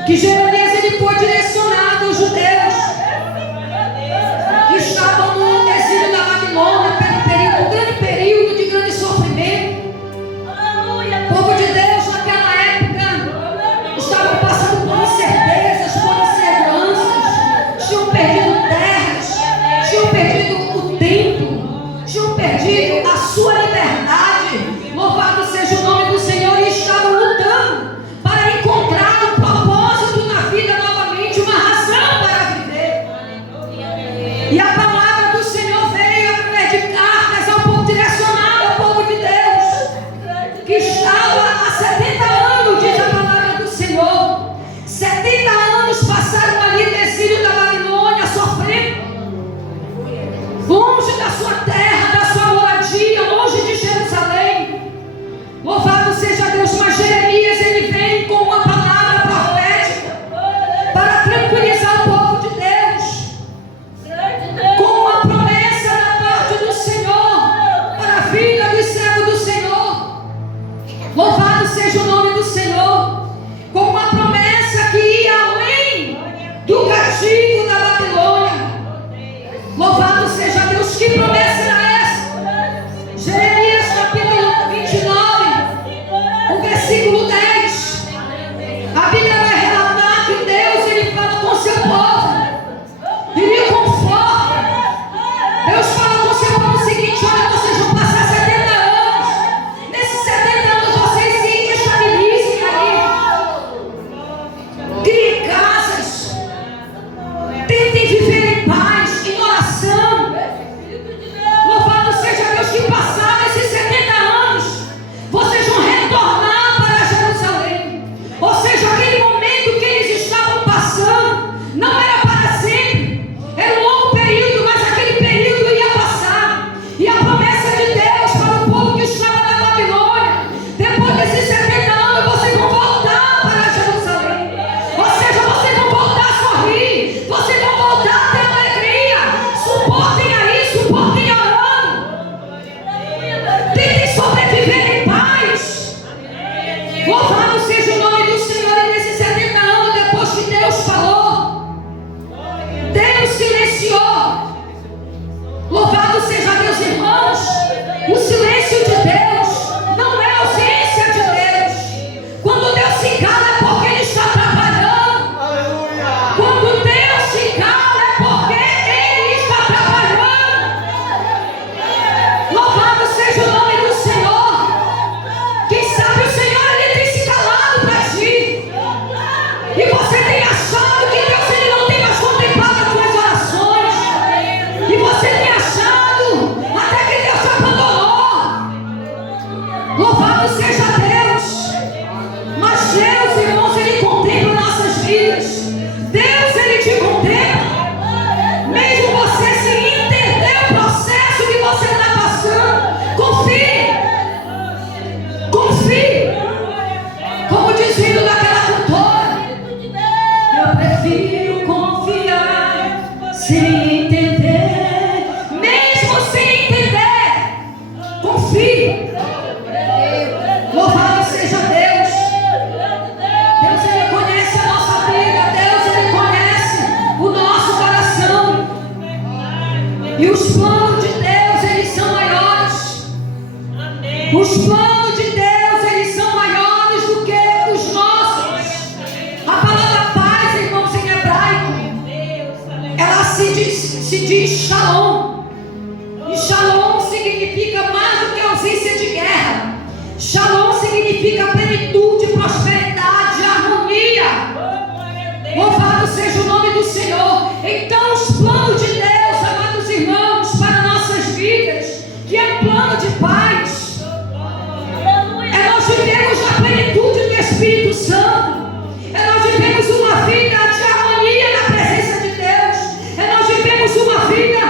que Jeremias ele foi direcionado aos judeus que estavam no exílio da Babilônia um grande período de grande sofrimento. O povo de Deus naquela época estavam passando por incertezas, por inseguranças, tinham perdido terras, tinham perdido o templo, tinham perdido a sua liberdade. Louvado seja o nome do Senhor, e estavam lutando para encontrar um propósito na vida novamente, uma razão para viver. E a palavra do Senhor veio através de cartas ao povo, direcionada ao povo de Deus, que estava há 70 anos, diz a palavra do Senhor. 70 anos passaram ali no exílio da Babilônia, sofrendo, longe da sua terra, da sua moradia, longe de Jerusalém. Louvado seja Deus, mas Jeremias ele vem com uma palavra profética para tranquilizar o povo de Deus, com uma promessa da parte do Senhor para a vida dos servos do Senhor. Louvado seja o nome do Senhor, com uma promessa que ia além do cativo da Babilônia. Louvado seja Deus, que promessa era essa? Jeremias capítulo 29, o versículo 10. A Bíblia vai relatar que Deus ele fala com seu povo, ele o conforta. Deus fala com seu povo o seguinte: olha, vocês vão passar 70 anos. Nesses 70 anos vocês se estabilizem ali, criem casas, tentem viver em paz, em oração. Louvado seja Deus, que passaram esses 70 anos, vocês vão retornar para Jerusalém. Ou seja, aquele momento que eles estavam passando não era para sempre, era um longo período, mas aquele período ia passar. E a promessa de Deus para o povo que estava na Babilônia: depois desses 70 anos vocês vão voltar para Jerusalém. Ou seja, vocês vão voltar a sorrir, vocês vão voltar a ter alegria. Suportem aí, suportem orando, tentem sobreviver em paz. Louvado seja o nome do Senhor. E nesses 70 anos, depois que Deus falou, Deus silenciou. Louvado seja Deus, irmãos. O silêncio de Deus não é ausência de Deus. Quando Deus se cala é porque Ele está trabalhando. Quando Deus se cala é porque Ele está trabalhando. Louvado seja o nome do Senhor. Quem sabe o Senhor ele tem se calado para ti, e você tem achado que Deus ele não tem mais contemplado as tuas orações, e você tem achado até que Deus te abandonou. Louvado seja Deus. Mas Deus, irmãos, ele contempla nossas vidas. Deus ele te contempla, mesmo você sem entender o processo que você está passando. Confie, confie. Como diz o hino daquela cantora: eu prefiro confiar sem entender, mesmo sem entender. Confie. Louvado seja Deus. Deus ele conhece a nossa vida, Deus ele conhece o nosso coração. E os planos de Deus eles são maiores. Os planos de Deus eles são maiores do que os nossos. A palavra paz, irmãos, em hebraico, ela se diz shalom. E shalom significa mais do que ausência de guerra. Shalom significa plenitude, prosperidade, harmonia. Louvado seja o nome do Senhor. Então os planos de Deus, amados irmãos, para nossas vidas, que é plano de paz, é nós vivemos na plenitude do Espírito Santo, é nós vivemos uma vida de harmonia na presença de Deus, é nós vivemos uma vida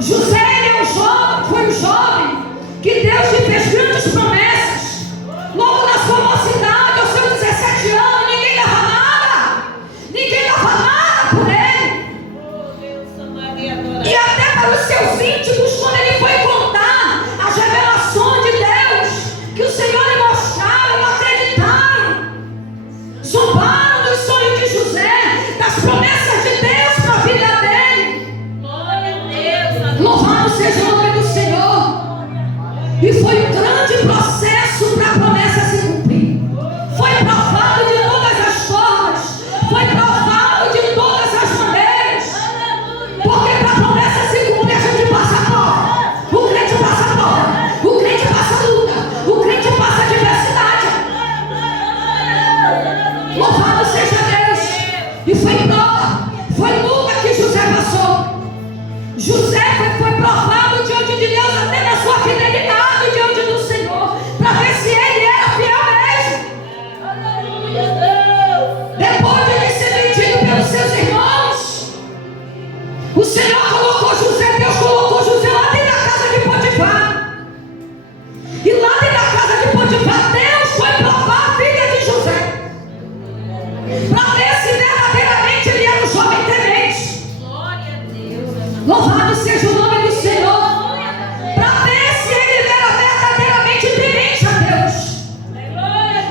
José, ele é um jovem, foi um jovem que Deus lhe fez grandes promessas. Logo na sua mocidade, aos seus 17 anos, ninguém dava nada por ele. E até para os seus íntimos, quando ele foi contar as revelações de Deus que o Senhor lhe mostrava, não acreditaram. Zombaram dos sonhos de José, das promessas de Deus para a vida dele. Louvado seja o nome do Senhor. E foi um grande processo para a promessa se cumprir. Foi provado de todas as formas. Foi provado de todas as maneiras. Porque para a promessa se cumprir a gente passa prova. O crente passa prova. O crente passa luta. O crente passa adversidade. Louvado seja Deus. E foi prova. Foi luta que José passou. José foi provado diante de Deus até na sua fidelidade diante do Senhor, para ver se ele era fiel mesmo. Depois de ele ser vendido pelos seus irmãos, o Senhor colocou José, Deus colocou José lá dentro da casa de Potifar. E lá dentro da casa de Potifar, Deus foi provar a filha de José, para ver se verdadeiramente ele era um jovem temente. Louvado seja o nome do Senhor. Para ver se ele era verdadeiramente temente a Deus.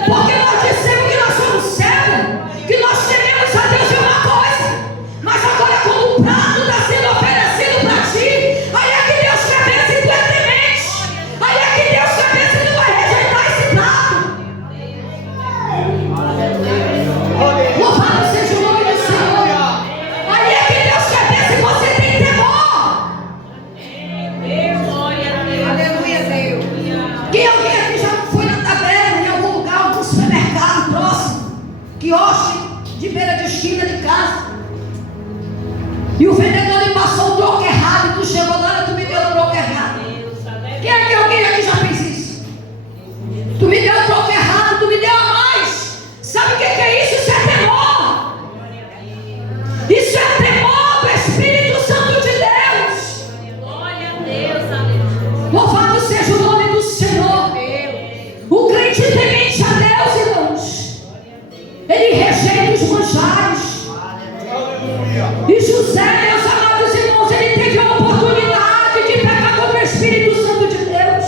Porque nós dissemos que nós somos cegos, que nós tememos a Deus é uma coisa, mas agora quando o prato está sendo oferecido para ti, aí é que Deus quer ver se tu é temente. Aí é que Deus quer ver se tu vai rejeitar esse prato. Louvado seja o nome do Senhor. Aí é que Deus quer ver se você tem temor. Aleluia, Deus. Quem alguém aqui já foi na taberna, em algum lugar, algum supermercado próximo, quiosque de beira de esquina de casa, e o vendedor lhe passou o troco errado, e tu chegou lá e tu me deu o troco errado? Quem é que alguém aqui já fez isso? Tu me deu o troco errado, tu me deu a mais. Sabe o que é isso? Isso é temor. Isso é temor do Espírito Santo de Deus. Louvado seja o nome do Senhor. O crente temente a Deus, irmãos, ele rejeita os manjares. E José, meus amados irmãos, ele teve a oportunidade de pecar contra o Espírito Santo de Deus.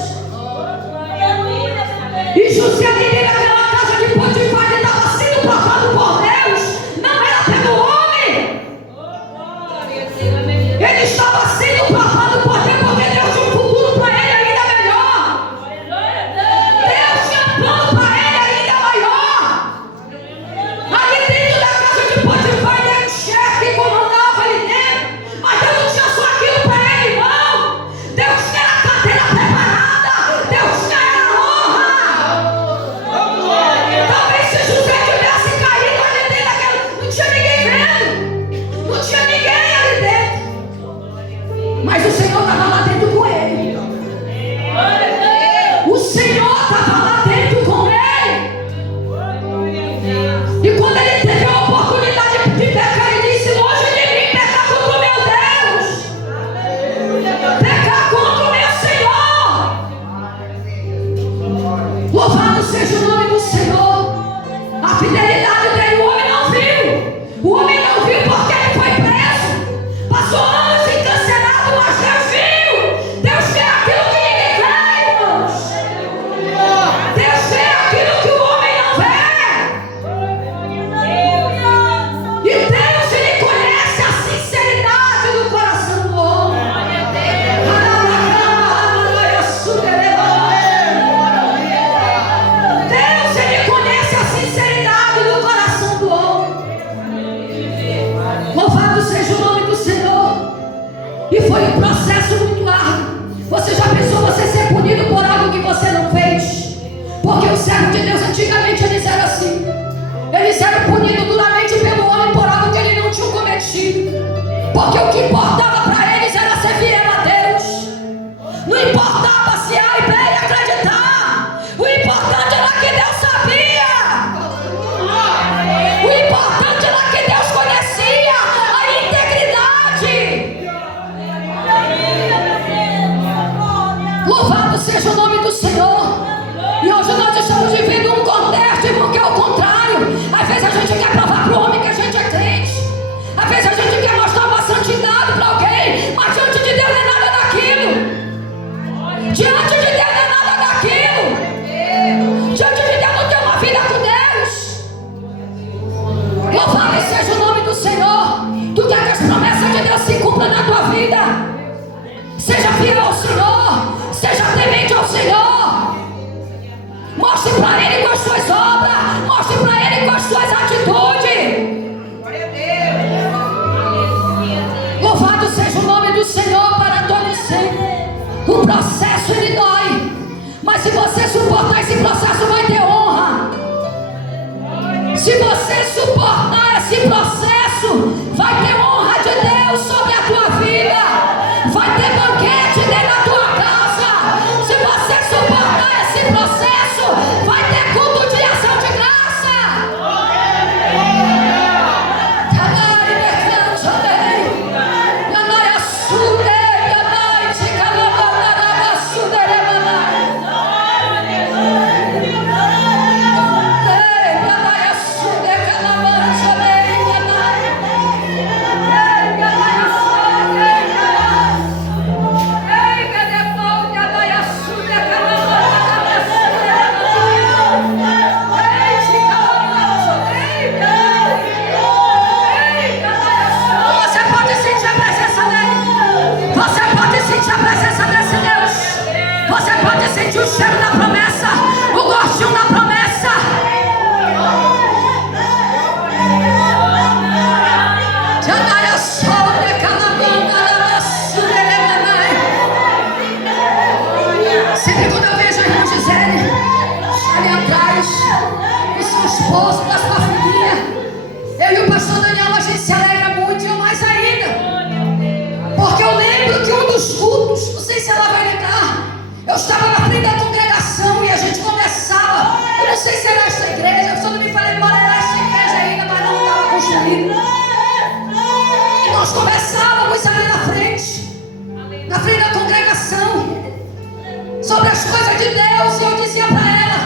E José, ali dentro daquela casa de Potifar, ele estava sendo provado por Deus, não era pelo homem. Ele estava sendo provado por Deus, porque Deus tinha um futuro para ele ainda melhor. Deus tinha um plano para ele ainda maior. Ali dentro da casa de Potifar, ele era o chefe que comandava ali dentro, mas Deus não tinha só aquilo para ele, não. Deus tinha a cadeira preparada, Deus tinha a honra. Talvez se José tivesse caído ali dentro daquela, não tinha ninguém vendo, não tinha ninguém ali dentro. Mas o Senhor estava lá dentro com ele. O Senhor estava lá dentro com ele. E quando ele teve a oportunidade de pecar, ele disse: longe de mim pecar contra o meu Deus, pecar contra o meu Senhor. Louvado seja o nome do Senhor. A fidelidade dele, o homem não viu. O homem não viu porque ele foi preso. Passou anos encarcerado, mas Deus viu. Deus vê aquilo que ninguém vê, irmãos. Deus vê aquilo que o homem não vê. E Deus, ele conhece a sinceridade do coração do homem. Deus, ele conhece a sinceridade do coração do homem. Louvado seja o nome do Senhor. E foi um processo muito árduo. Você já pensou você ser punido por algo que você não fez? Porque os servos de Deus antigamente eles eram assim. Eles eram punidos duramente pelo homem por algo que ele não tinha cometido. Porque o que importava para eles era ser fiel a Deus. Não importava se A e B ia acreditar. O importante era que Deus sabia. O importante era que Deus conhecia a integridade. Louvado seja o nome do Senhor. E hoje nós estamos vivendo um contexto, irmão, que é o contrário. Às vezes a gente quer provar para o homem que a gente é crente. Às vezes a gente quer mostrar uma santidade para alguém, mas diante de Deus não é nada daquilo. Diante de Deus não é nada daquilo. Diante de Deus não tem uma vida com Deus. Louvado seja o nome do Senhor. Tu quer que as promessas de Deus se cumpram na tua vida? Seja fiel ao Senhor. Seja temente ao Senhor. Mostre para Ele com as suas obras. Mostre para Ele com as suas atitudes. Louvado seja o nome do Senhor para todo sempre. O processo ele dói, mas se você suportar esse processo vai ter honra. Se você suportar esse processo vai ter honra de Deus sobre a tua vida. Vai ter banquete dentro da tua casa. Se você suportar esse processo vai ter culto de ação de graça. Você pode sentir o cheiro da promessa, o gostinho da promessa. Sempre quando eu vejo a irmã Gisele ali atrás, o seu esposo, da sua filhinha, eu e o pastor Daniel, a gente se alegra muito, e eu mais ainda. Porque eu lembro que um dos cultos, não sei se ela vai lembrar, eu estava na frente da congregação e a gente conversava. Eu não sei se era esta igreja, eu só não me falei, embora era esta igreja ainda, mas não estava construída. E nós conversávamos ali na frente da congregação, sobre as coisas de Deus. E eu dizia para ela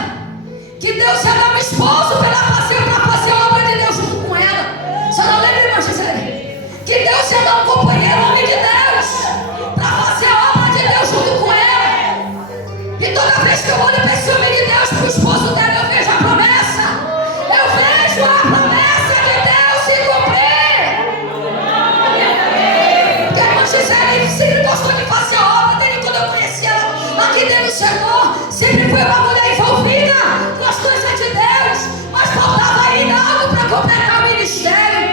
que Deus ia dar um esposo para fazer a obra de Deus junto com ela. Você não lembra, irmã Gisele? Que Deus ia dar um companheiro, homem de Deus, para fazer a obra de Deus junto com ela. E toda vez que eu olho para esse homem de Deus, para o esposo dela, eu vejo a promessa. Eu vejo a promessa de Deus se cumprir. Porque a irmã Gisele sempre gostou de fazer a obra dele. Quando eu conheci ela aqui dentro do Senhor, sempre foi uma mulher envolvida com as coisas de Deus, mas faltava ainda algo para completar o ministério.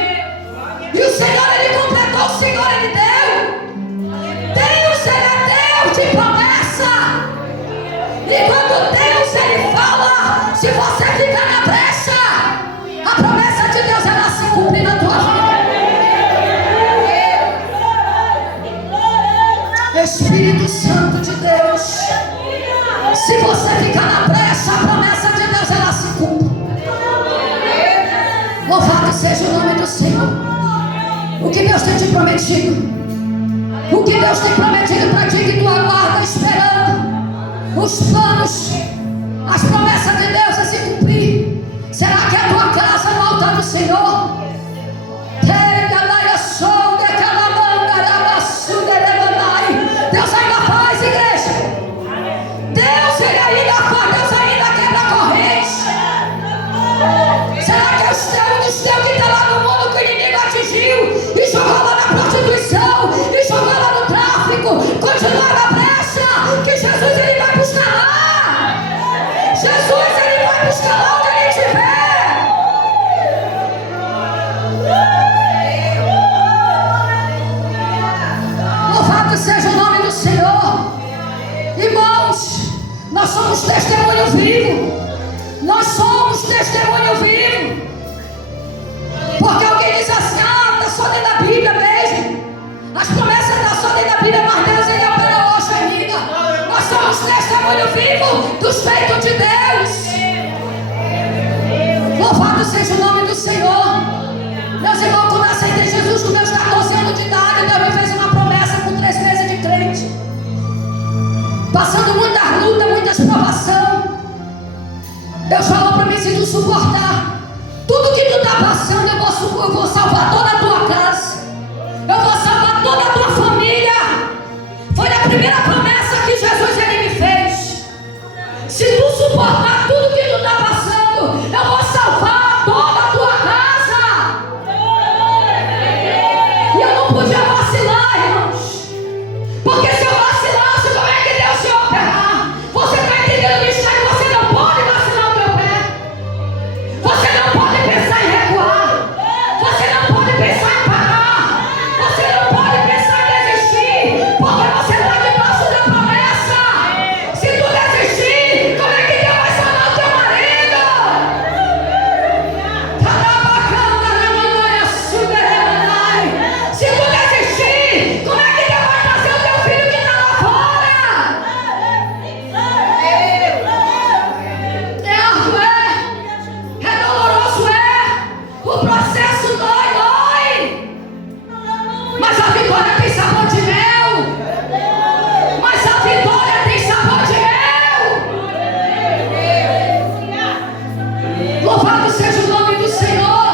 E o Senhor, Ele completou, o Senhor, Ele deu. Deus, Ele é Deus de promessa. E quando Deus, Ele fala, se você ficar na brecha, a promessa de Deus, ela se cumpre na tua vida. Espírito Santo de Deus, se você ficar na brecha, a promessa de Deus, ela se cumpre. Louvado seja o nome do Senhor. O que Deus tem te prometido, o que Deus tem prometido para ti, que tu aguarda esperando os planos, as promessas de Deus a se cumprir. Será que é a tua casa no altar do Senhor? Deus ainda faz, igreja. Deus, Ele ainda faz. Deus ainda quebra correntes. Será que é um dos teus que está lá no mundo que o inimigo atingiu e jogou lá na prostituição e jogou lá no tráfico? Continua na brecha, que Jesus, Ele vai buscar lá. Jesus, Ele vai buscar lá onde Ele estiver. Louvado seja o nome do Senhor. Irmãos, nós somos testemunho vivo. Nós somos testemunho vivo. Porque alguém diz assim, está só dentro da Bíblia mesmo. As promessas estão só dentro da Bíblia, mas Deus, Ele opera hoje ainda. Nós somos testemunho vivo dos feitos de Deus. Louvado seja o nome do Senhor. Meus irmãos, quando eu aceitei Jesus com meus 14 anos de idade, Deus me fez uma promessa com 3 meses de crente. Passando tu suportar tudo que tu está passando, eu vou salvar toda a tua casa. Eu vou salvar toda a tua família. Foi a primeira promessa que Jesus ele me fez. Se tu suportar tudo que tu está passando, eu vou salvar toda a tua casa. E eu não podia vacilar, irmãos. Porque se eu vacilasse, como é que Deus ia operar? Você está entendendo isso aí? Você não pode vacilar o teu pé. Você não pode pensar em recuar. Você não pode pensar em parar. Você não pode pensar em desistir. Porque você está debaixo da promessa. Se tu desistir, como é que Deus vai sanar o teu marido? Se tu desistir, como é que Deus vai trazer o teu filho que está lá fora? É árduo, é doloroso, o processo dói, mas a vitória tem sabor de mel. Mas a vitória tem sabor de mel. Louvado seja o nome do Senhor.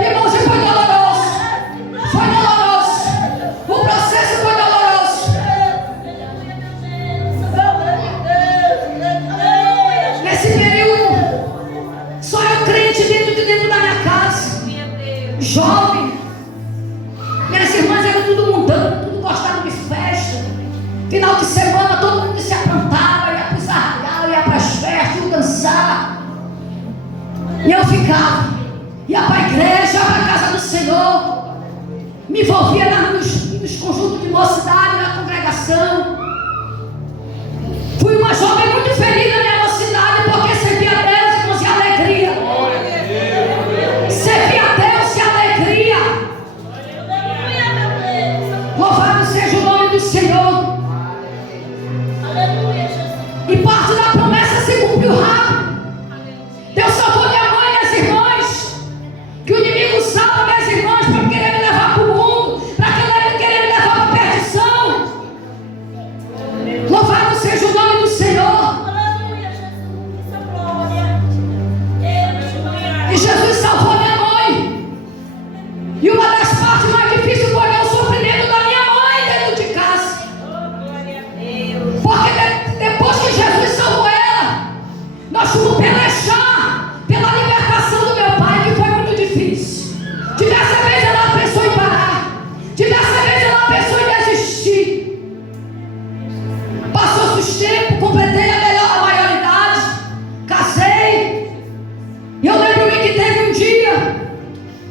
Irmãos, foi doloroso. Foi doloroso. O processo foi doloroso. Nesse período, só eu crente dentro da minha casa. Jovem. Minhas irmãs eram tudo mundano, tudo gostavam de festa. Final de semana todo mundo se aprontava, ia para os arraial, ia para as festas, ia dançar. E eu ficava, ia para a igreja, ia para a casa do Senhor, me envolvia nos conjuntos de mocidade, na congregação. Fui uma jovem muito feliz na minha mocidade, porque servia a Deus, irmãos, e alegria. Servia a Deus e alegria. Louvado seja o nome do Senhor. E parte da promessa se cumpriu rápido. Deus salvou minha mãe e minhas irmãs. Que o inimigo salva minhas irmãs para querer me levar para o mundo, para querer me levar para a perdição. Louvado seja o nome do Senhor. E Jesus salvou minha mãe. E uma das partes mais difíceis foi o sofrimento da minha mãe dentro de casa. Porque depois que Jesus salvou ela, nós fomos pelejar pela libertação do meu pai, que foi muito difícil. Diversas vezes ela pensou em parar. Diversas vezes ela pensou em desistir. Passou-se os tempos, completei a maioridade, casei. E eu lembro-me que teve um dia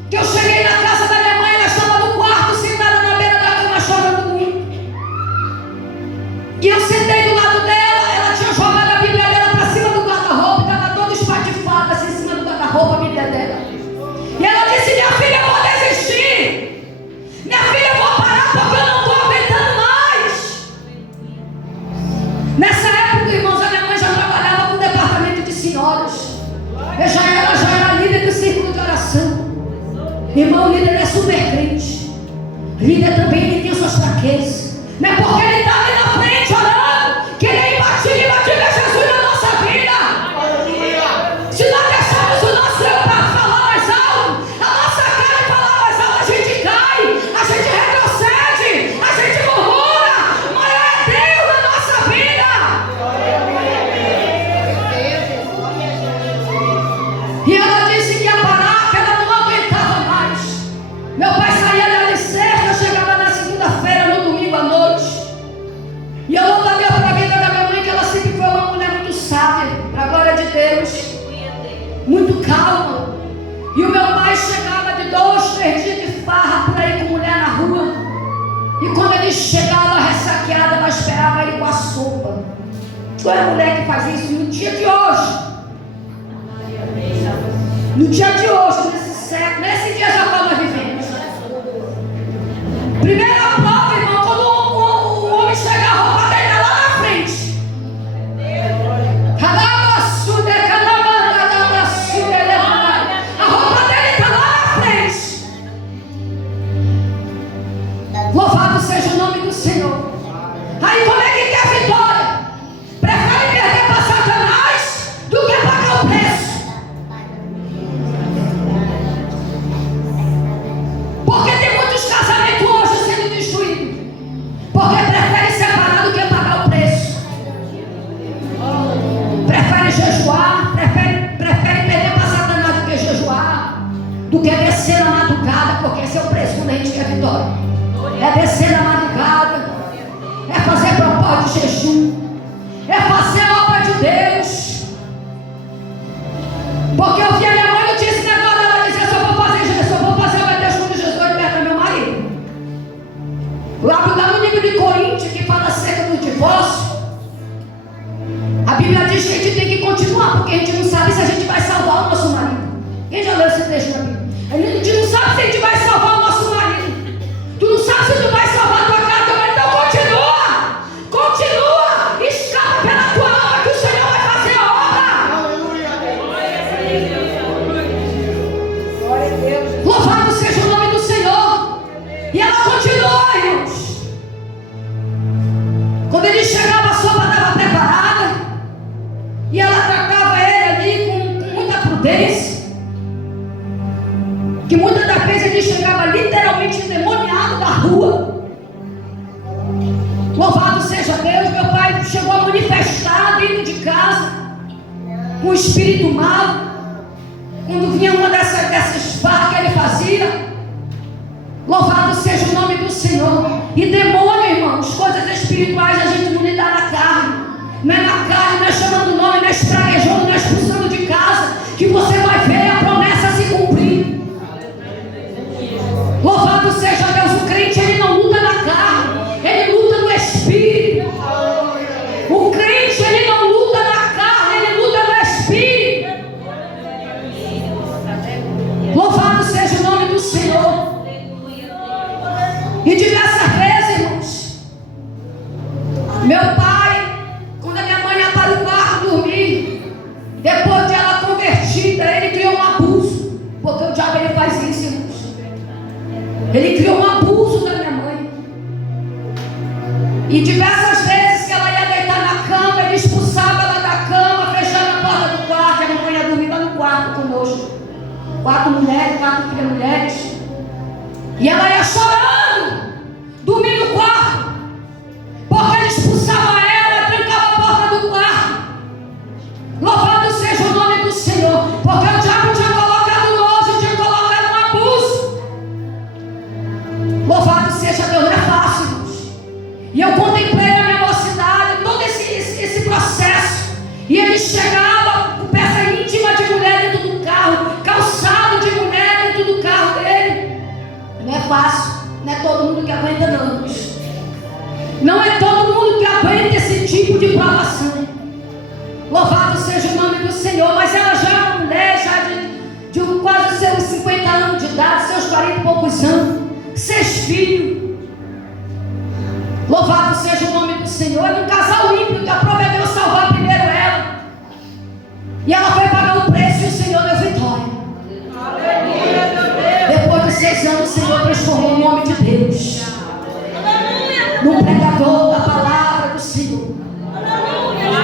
que eu cheguei na casa da minha mãe, ela estava no quarto, sentada na beira da cama, chorando muito. E eu sentei do lado dela, ela tinha jogado a Bíblia dela para cima do guarda-roupa, estava toda espatifada assim em cima do guarda-roupa, a Bíblia dela. E ela disse: minha filha, eu vou desistir. Minha filha, eu vou parar porque eu não estou aguentando mais. Nessa época, irmãos, a minha mãe já trabalhava com o departamento de senhoras. Ela já era líder do círculo de oração. Irmão, o líder é super crente. Líder também, ele tem suas fraquezas. Não é porque ele está ali na frente orando que ele é imbatível. Imbatível é Jesus na nossa vida. Se nós deixarmos o nosso eu para falar mais alto, a nossa cara falar mais alto, a gente cai, a gente retrocede, a gente murmura. Maior é Deus na nossa vida. E ela disse que ia parar, que ela não aguentava mais. Meu pai saía dali sexta, eu chegava na segunda-feira, no domingo à noite. E eu louvo a Deus para a vida da minha mãe, que ela sempre foi uma mulher muito sábia, para a glória de Deus, muito calma. E o meu pai chegava de 2, 3 dias de farra por aí com mulher na rua. E quando ele chegava ressaqueada, ela esperava ele com a sopa. Tu é a mulher que faz isso no dia de hoje. No dia de hoje, nesse século, nesse dia já estava vivendo. Primeira prova, irmão, quando o homem chega, a roupa dele está lá na frente. A roupa dele está lá na frente. Louvado seja o nome do Senhor. Aí como é que quer vitória? Prefere perder para Satanás do que pagar o preço. no livro de Coríntios, que fala acerca do divórcio, a Bíblia diz que a gente tem que continuar, porque a gente não sabe se a gente vai salvar o nosso marido. Quem já leu esse texto na Bíblia? A gente não sabe se a gente vai salvar o nosso marido. Tu não sabe se tu vai salvar a tua casa, teu marido. Então continua! Continua! Escapa pela tua alma que o Senhor vai fazer a obra. Louvado seja o nome do Senhor. E ela continuou, irmãos. Quando ele chegava, a sopa estava preparada. E ela tratava ele ali com muita prudência. Que muitas das vezes ele chegava literalmente endemoniado da rua. Louvado seja Deus. Meu pai chegou a manifestar dentro de casa com o espírito mal. Quando vinha uma dessas farras que ele fazia. Louvado seja o nome do Senhor. E demônio, irmãos, coisas espirituais a gente não lida na carne. Não é na carne, não é chamando o nome, não é espraguejando, não é expulsando de casa, que você vai ver a promessa se cumprir. Louvado seja Deus. O crente, ele não luta na carne, ele luta no Espírito. O crente, ele não luta na carne, ele luta no Espírito. Louvado seja o nome do Senhor. E diversas vezes, irmãos, meu pai, quando a minha mãe ia para o quarto dormir, depois de ela convertida, ele criou um abuso. Porque o diabo, ele faz isso, irmãos. Ele criou um abuso da minha mãe. E diversas vezes que ela ia deitar na cama, ele expulsava ela da cama, fechando a porta do quarto. E a mamãe ia dormir lá no quarto conosco. 4 mulheres, 4 filhas mulheres. E ela ia chorando, dormir no quarto, porque ele expulsava ela, trancava a porta do quarto. Louvado seja o nome do Senhor, porque o diabo tinha colocado nojo, tinha colocado um abuso. Louvado seja Deus, não é fácil, irmãos. E eu contemplei na minha mocidade todo esse processo. E ele chegava com peça íntima de mulher dentro do carro, calçado de mulher dentro do carro dele. Não é fácil, não é todo mundo que aguenta, não, irmãos. Não é todo mundo que aguenta esse tipo de provação. Louvado seja o nome do Senhor. Mas ela já é uma mulher, já de quase seus 50 anos de idade, seus 40 e poucos anos, 6 filhos. Louvado seja o nome do Senhor. E um casal ímpio que aproveitou salvar primeiro ela. E ela foi pagar o preço e o Senhor deu vitória. Depois de 6 anos, o Senhor transformou o homem de Deus no pregador da palavra do Senhor.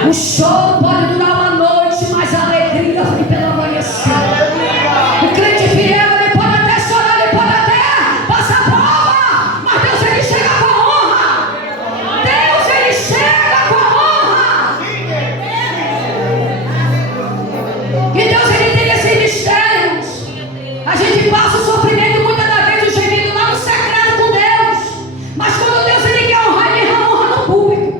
O choro pode durar uma noite, mas a alegria vem pela amanhecer. O crente fiel, ele pode até chorar, ele pode até passar prova, mas Deus, ele chega com honra. Deus, ele chega com honra. E Deus, ele tem esses mistérios. A gente passa o sofrimento muitas das vezes, o gemido lá no secreto com Deus. Mas quando Deus, ele quer honrar, ele honra no público.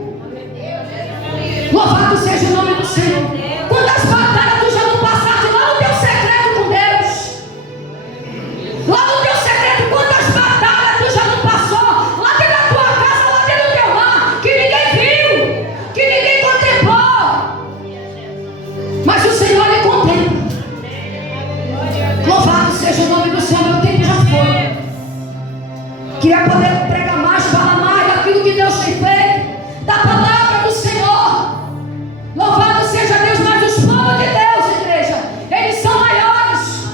Louvado seja o nome do Senhor. Quantas batalhas tu já não passaste lá no teu secreto com Deus? Lá no teu secreto, quantas batalhas tu já não passou? Lá dentro da tua casa, lá dentro do teu lar, que ninguém viu, que ninguém contemplou. Mas o Senhor, ele contempla. Louvado seja o nome do Senhor. Meu tempo já foi. Queria poder pregar mais, falar mais daquilo que Deus tem feito, da palavra do Senhor. Louvado seja Deus, mas os planos de Deus, igreja, eles são maiores.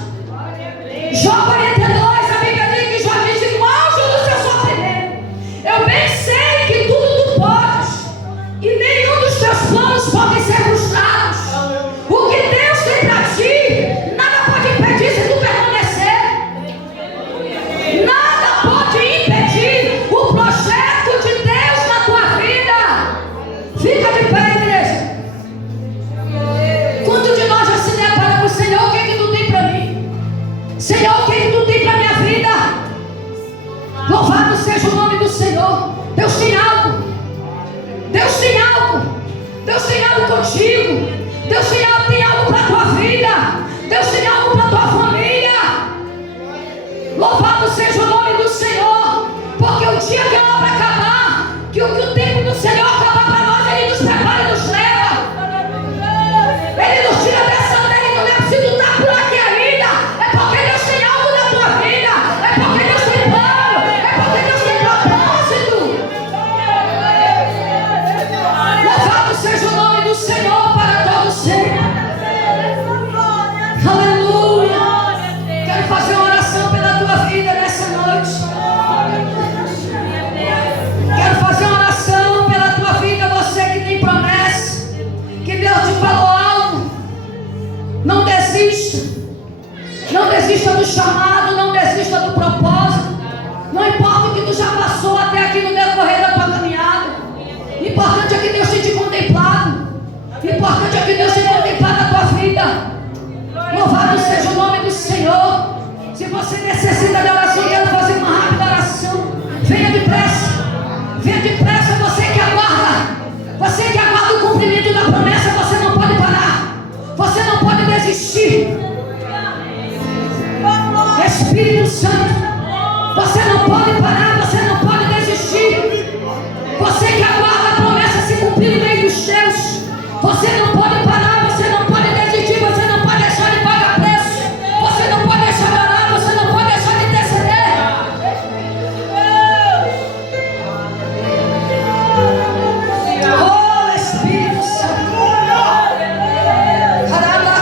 Jó 42, a Bíblia diz que Jó disse no auge do seu sofrimento: eu bem sei que tudo tu podes, e nenhum dos teus planos pode ser frustrados. O que Deus tem para ti, nada pode impedir se tu permanecer. Nada pode impedir o projeto de Deus na tua vida. Fica de pé, igreja. Quanto de nós já se deparamos, Senhor, o que é que tu tem para mim? Senhor, o que é que tu tem para minha vida? Louvado seja o nome do Senhor. Deus tem algo. Deus tem algo. Deus tem algo contigo. Deus tem algo para a tua vida. Deus tem algo para a tua família. Louvado seja o nome do Senhor. Porque o dia que a obra acabar, vida. Louvado seja o nome do Senhor. Se você necessita de oração, quero fazer uma rápida oração. Venha depressa. Venha depressa, você que aguarda. Você que aguarda o cumprimento da promessa, você não pode parar. Você não pode desistir. Espírito Santo, você não pode parar, você não pode desistir. Você que aguarda a promessa se cumprir no meio dos teus, você não pode parar, você não pode desistir, você não pode deixar de pagar preço, você não pode deixar de orar, você não pode deixar de interceder. Oh, Espírito Santo. Caramba,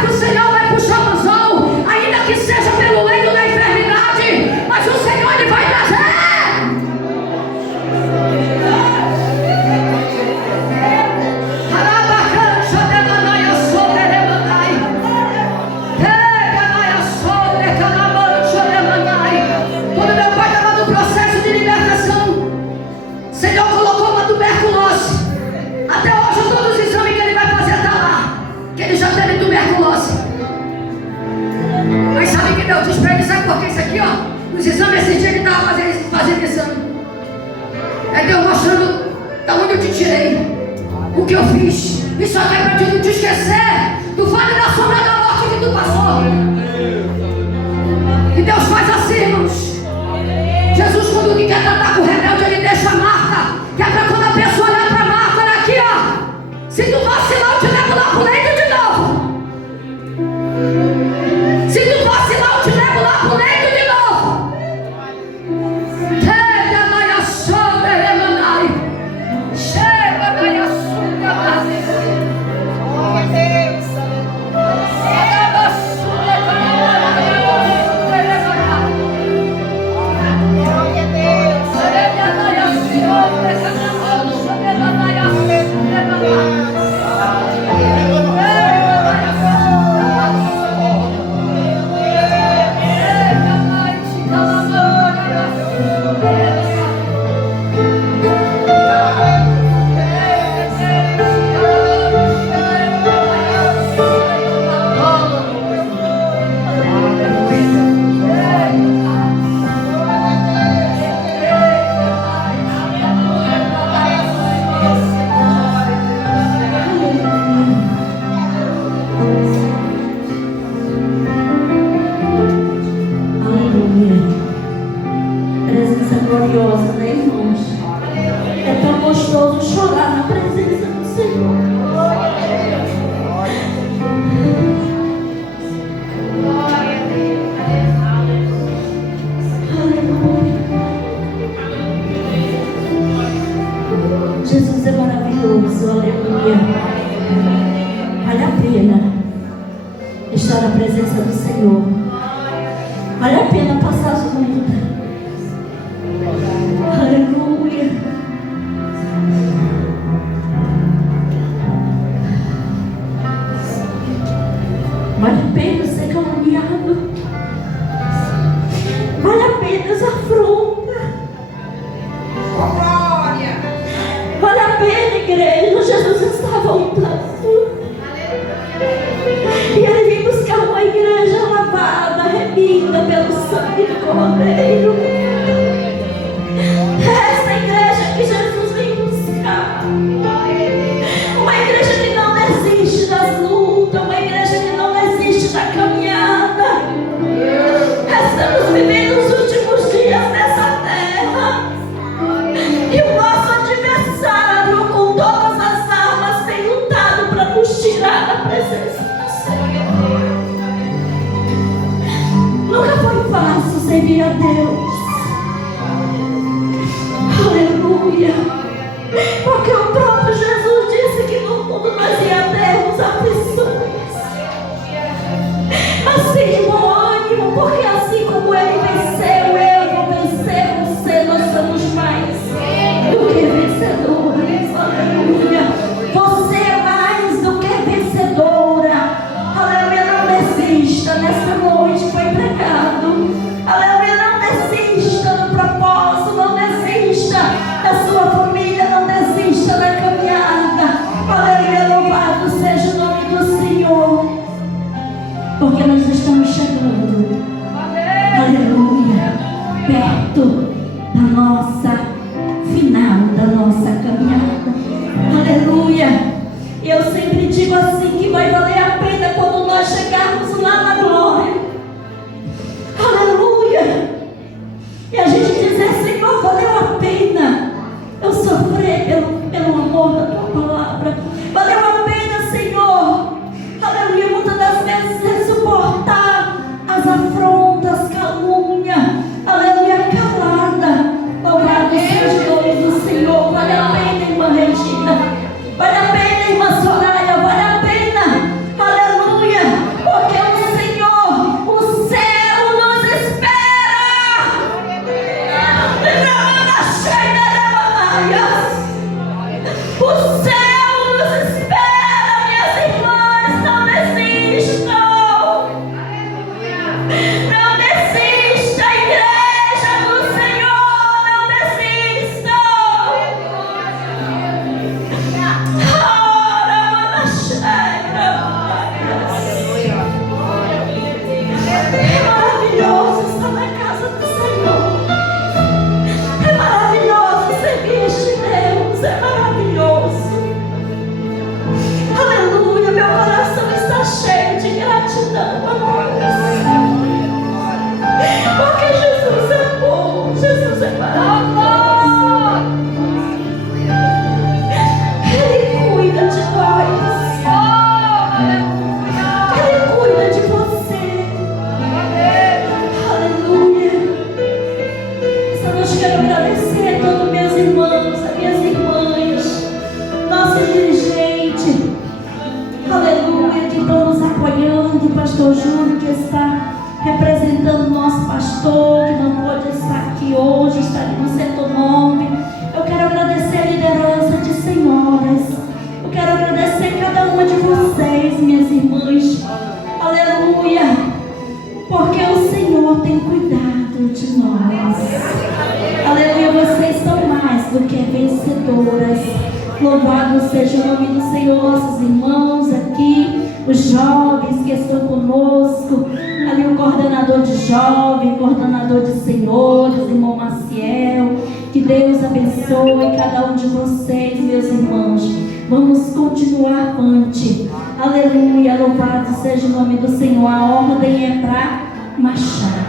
que o Senhor vai puxar o anzol, ainda que seja pelo leito da enfermidade, mas o Senhor ele vai trazer. Quando meu pai estava no processo de libertação, o Senhor colocou uma tuberculose. Até hoje todos os exames que ele vai fazer está lá, que ele já teve tuberculose. Mas sabe que Deus diz para ele, sabe por que isso aqui, ó? Os exames esse dia ele estava fazendo exame. É Deus mostrando da onde eu te tirei, o que eu fiz. Isso aqui é para não te esquecer do vale da sombra da morte que tu passou. E Deus faz assim, irmãos. Jesus, quando quer tratar com o rebelde, ele deixa a marca, que é para quando a pessoa olhar para a marca, olha aqui, ó. Se tu vacilar, eu te levo lá pro leito de novo. Se tu vacilar, eu te levo lá pro leito de novo. Chega, Maia Sombra, Remanai. Chega, Maia Sombra, oh, Deus. Gloriosa, né, irmãos? É tão gostoso chorar na presença do Senhor. Aleluia. Jesus é maravilhoso, aleluia. Vale a pena estar na presença do Senhor. Vale a pena passar as lutas. Aleluia. Vale a pena ser caluniado. Vale a pena essa afronta. Vale a pena, igreja. Jesus está voltando. E ele vem buscar uma igreja lavada, remida pelo sangue do Cordeiro. Essa igreja que Jesus vem buscar, uma igreja que não desiste das lutas, uma igreja que não desiste da caminhada. Estamos vivendo os últimos dias nessa terra, e o nosso adversário, com todas as armas, tem lutado para nos tirar da presença do Senhor. Nunca foi fácil servir a Deus. Aleluia. Porque o próprio Jesus disse que no mundo nós ia termos aflições. Mas tenha bom ânimo, porque assim como ele venceu, eu vou vencer você. Nós somos mais do que vencedores. Aleluia. Você é mais do que vencedora. Aleluia. Não desista. Nesta noite foi pregado. Aleluia. Não desista do propósito. Não desista da sua família, não desista da caminhada. Aleluia, louvado seja o nome do Senhor, porque nós estamos chegando, aleluia, perto da nossa final, da nossa caminhada. Aleluia. E eu sempre digo assim, que vai valer a pena quando nós chegarmos lá na glória. Aleluia. E a gente dizer, Senhor, valeu a pena eu sofrer pelo amor da tua palavra. Valeu a pena, Senhor. Aleluia. Muitas das vezes é suportar as afrontas, calúnia. Aleluia, calada. Louvado seja o nome do Senhor. Vale a pena, irmã Regina. Vale a pena, irmã Soraya. Vale a pena. Aleluia. de nós. Aleluia, vocês são mais do que vencedoras. Louvado seja o nome do Senhor, nossos irmãos aqui, os jovens que estão conosco, ali o coordenador de jovens, coordenador de senhores, irmão Maciel. Que Deus abençoe cada um de vocês, meus irmãos. Vamos continuar avante. Aleluia, louvado seja o nome do Senhor. A ordem é para marchar.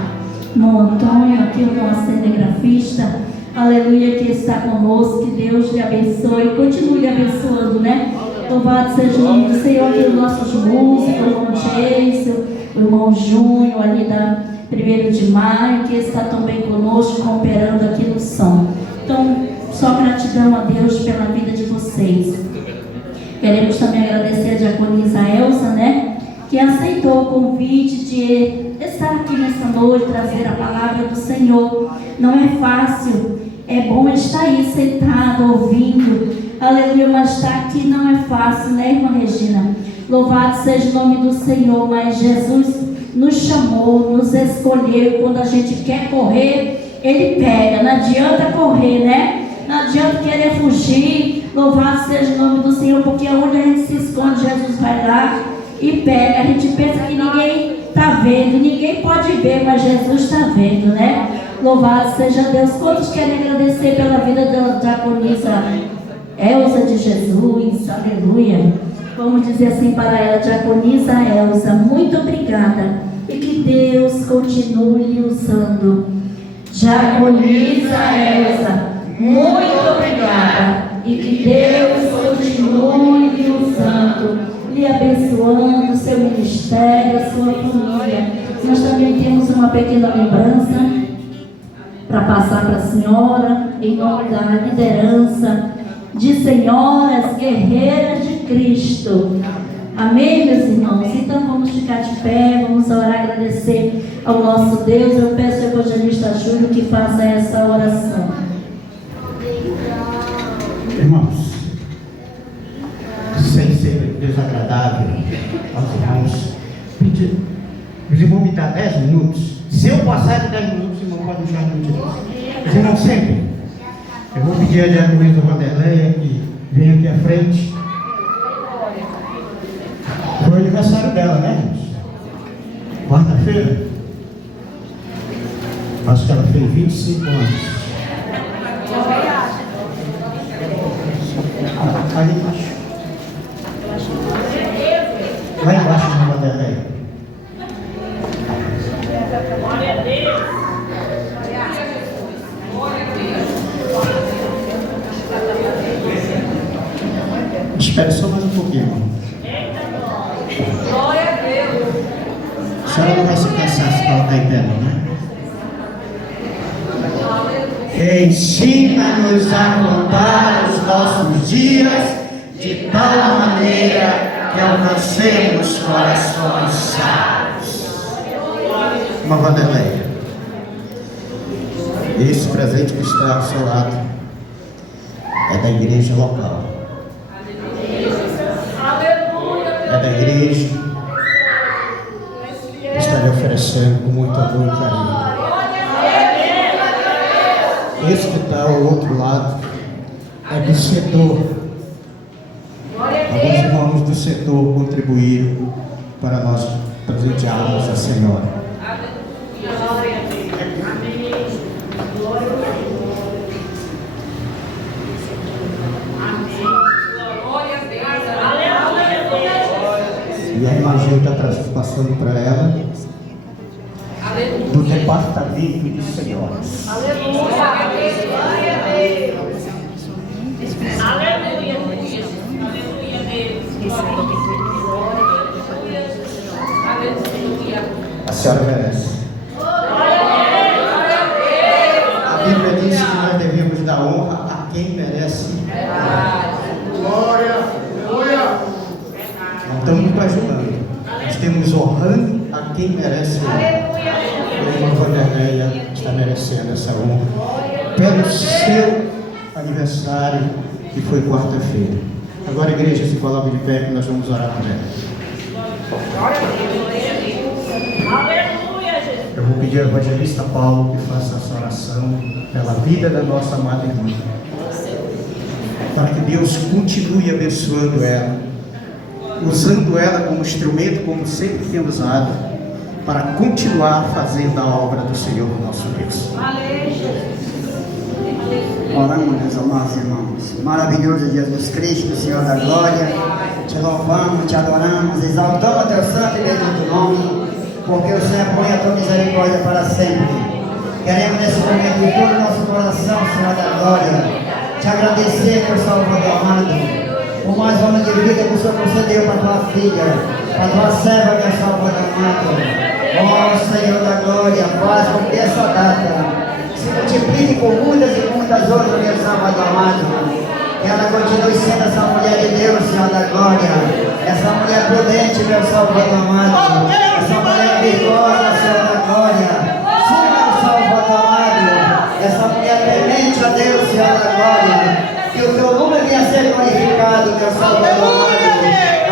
Irmão Antônio, aqui o nosso cinegrafista, aleluia, que está conosco. Que Deus lhe abençoe. Continue abençoando, né? Louvado seja o nome do Senhor. Aqui os nossos músicos, o irmão Jason, o irmão Júnior, ali da 1º de maio, que está também conosco, cooperando aqui no som. Então, só gratidão a Deus pela vida de vocês. Queremos também agradecer a diaconisa Elza, né? Que aceitou o convite de estar aqui nessa noite, trazer a palavra do Senhor. Não é fácil, é bom estar aí sentado, ouvindo. Aleluia, mas estar aqui não é fácil, né, irmã Regina? Louvado seja o nome do Senhor, mas Jesus nos chamou, nos escolheu. Quando a gente quer correr, Ele pega. Não adianta correr, né? Não adianta querer fugir. Louvado seja o nome do Senhor, porque onde a gente se esconde, Jesus vai lá e pega. A gente pensa que ninguém está vendo, ninguém pode ver, mas Jesus está vendo, né? Louvado seja Deus. Quantos querem agradecer pela vida da diaconisa Elza de Jesus? Aleluia. Vamos dizer assim para ela: diaconisa Elza, muito obrigada, e que Deus continue lhe usando. Diaconisa Elza, muito obrigada, e que Deus continue lhe usando, lhe abençoando o seu ministério, a sua família. Nós também temos uma pequena lembrança para passar para a senhora, em nome da liderança de Senhoras Guerreiras de Cristo. Amém, meus irmãos? Então vamos ficar de pé, vamos orar, agradecer ao nosso Deus. Eu peço ao evangelista Júlio que faça essa oração. Irmãos, sem ser desagradável aos irmãos, os irmãos me dar 10 minutos. Se eu passar de 10 minutos, o irmão pode deixar de minutos. Os irmãos sempre. Eu vou pedir a diaconisa Vanderleia que venha aqui à frente. Foi o aniversário dela, né, gente? Quarta-feira. Acho que ela fez 25 anos. Ali embaixo. Lá embaixo na Vanderleia. Glória a Deus. Espere só mais um pouquinho, irmão. Glória a Deus. A senhora não vai se cansar se colocar em pé, não, né? Ensina-nos a contar os nossos dias de tal maneira que alcancemos corações sábios. Uma Vanderleia. Esse presente que está ao seu lado é da igreja local. É da igreja que está lhe oferecendo com muito amor e carinho. Esse que está ao outro lado é do setor. Alguns irmãos do setor contribuíram para nós presentearmos a Senhora. E a irmã Gil está passando para ela do departamento de senhoras. Aleluia. Glória a Deus. Aleluia. Aleluia, Deus. Aleluia. A senhora merece. A Bíblia diz que nós devemos dar honra a quem merece. Glória, aleluia. Não estamos nos ajudando. Nós estamos honrando a quem merece honra. A irmã Vanderleia está merecendo essa honra pelo seu aniversário, que foi quarta-feira. Agora a igreja se coloca de pé que nós vamos orar por ela. Aleluia, Jesus. Eu vou pedir ao evangelista Paulo que faça essa oração pela vida da nossa amada irmã, para que Deus continue abençoando ela, usando ela como instrumento, como sempre tem usado, para continuar fazendo a obra do Senhor nosso Deus. Oramos, meus amados irmãos. Maravilhoso Jesus Cristo, Senhor da glória. Te louvamos, te adoramos, exaltamos teu santo e bendito nome, porque o Senhor põe a tua misericórdia para sempre. Queremos nesse momento de todo o nosso coração, Senhor da glória, te agradecer, meu Salvador amado, por mais ano de vida que o Senhor concedeu para a tua filha, para a tua serva, meu Salvador amado. Ó Senhor da glória, faz com que essa data se multiplique por muitas e muitas outras, meu Salvador amado. Que ela continue sendo essa mulher de Deus, Senhor da glória. Essa mulher prudente, meu Salvador amado. Essa mulher virtuosa, Senhor da glória. Sim, meu Salvador amado. Essa mulher temente a Deus, Senhor da glória. Que o teu nome venha a ser glorificado, meu Salvador amado.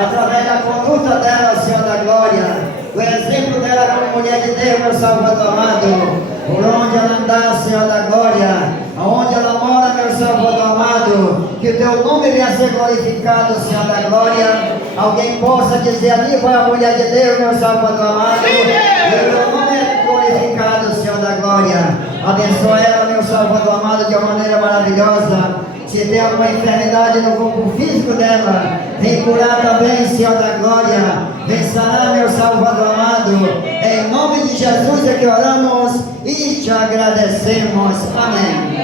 Através da conduta dela, Senhor da glória. O exemplo dela como mulher de Deus, meu Salvador amado. Por onde ela andar, Senhor da glória, aonde ela mora, meu Salvador amado, que o teu nome venha a ser glorificado, Senhor da glória. Alguém possa dizer: ali vai a mulher de Deus, meu Salvador amado, e o teu nome é glorificado, Senhor da glória. Abençoa ela, meu Salvador amado, de uma maneira maravilhosa. Se tem alguma enfermidade no corpo físico dela, vem curar também, Senhor da glória. Vem sarar, meu Salvador amado. Em nome de Jesus é que oramos e te agradecemos. Amém.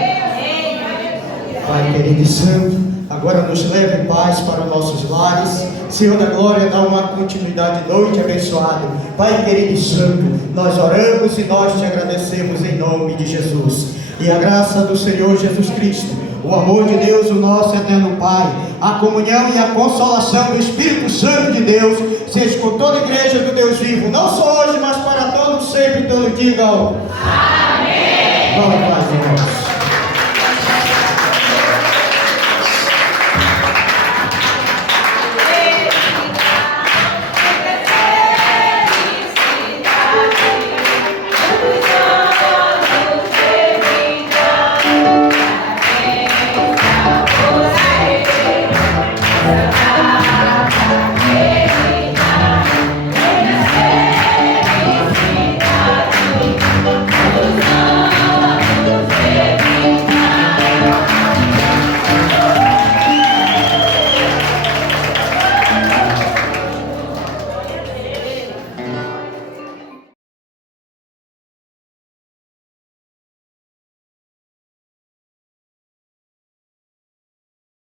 Pai querido e santo, agora nos leve em paz para os nossos lares. Senhor da glória, dá uma continuidade de noite abençoada. Pai querido e santo, nós oramos e nós te agradecemos em nome de Jesus. E a graça do Senhor Jesus Cristo, o amor de Deus, o nosso eterno Pai, a comunhão e a consolação do Espírito Santo de Deus, seja com toda a igreja do Deus vivo, não só hoje, mas para todos sempre, todo dia. Amém. Glória a Deus.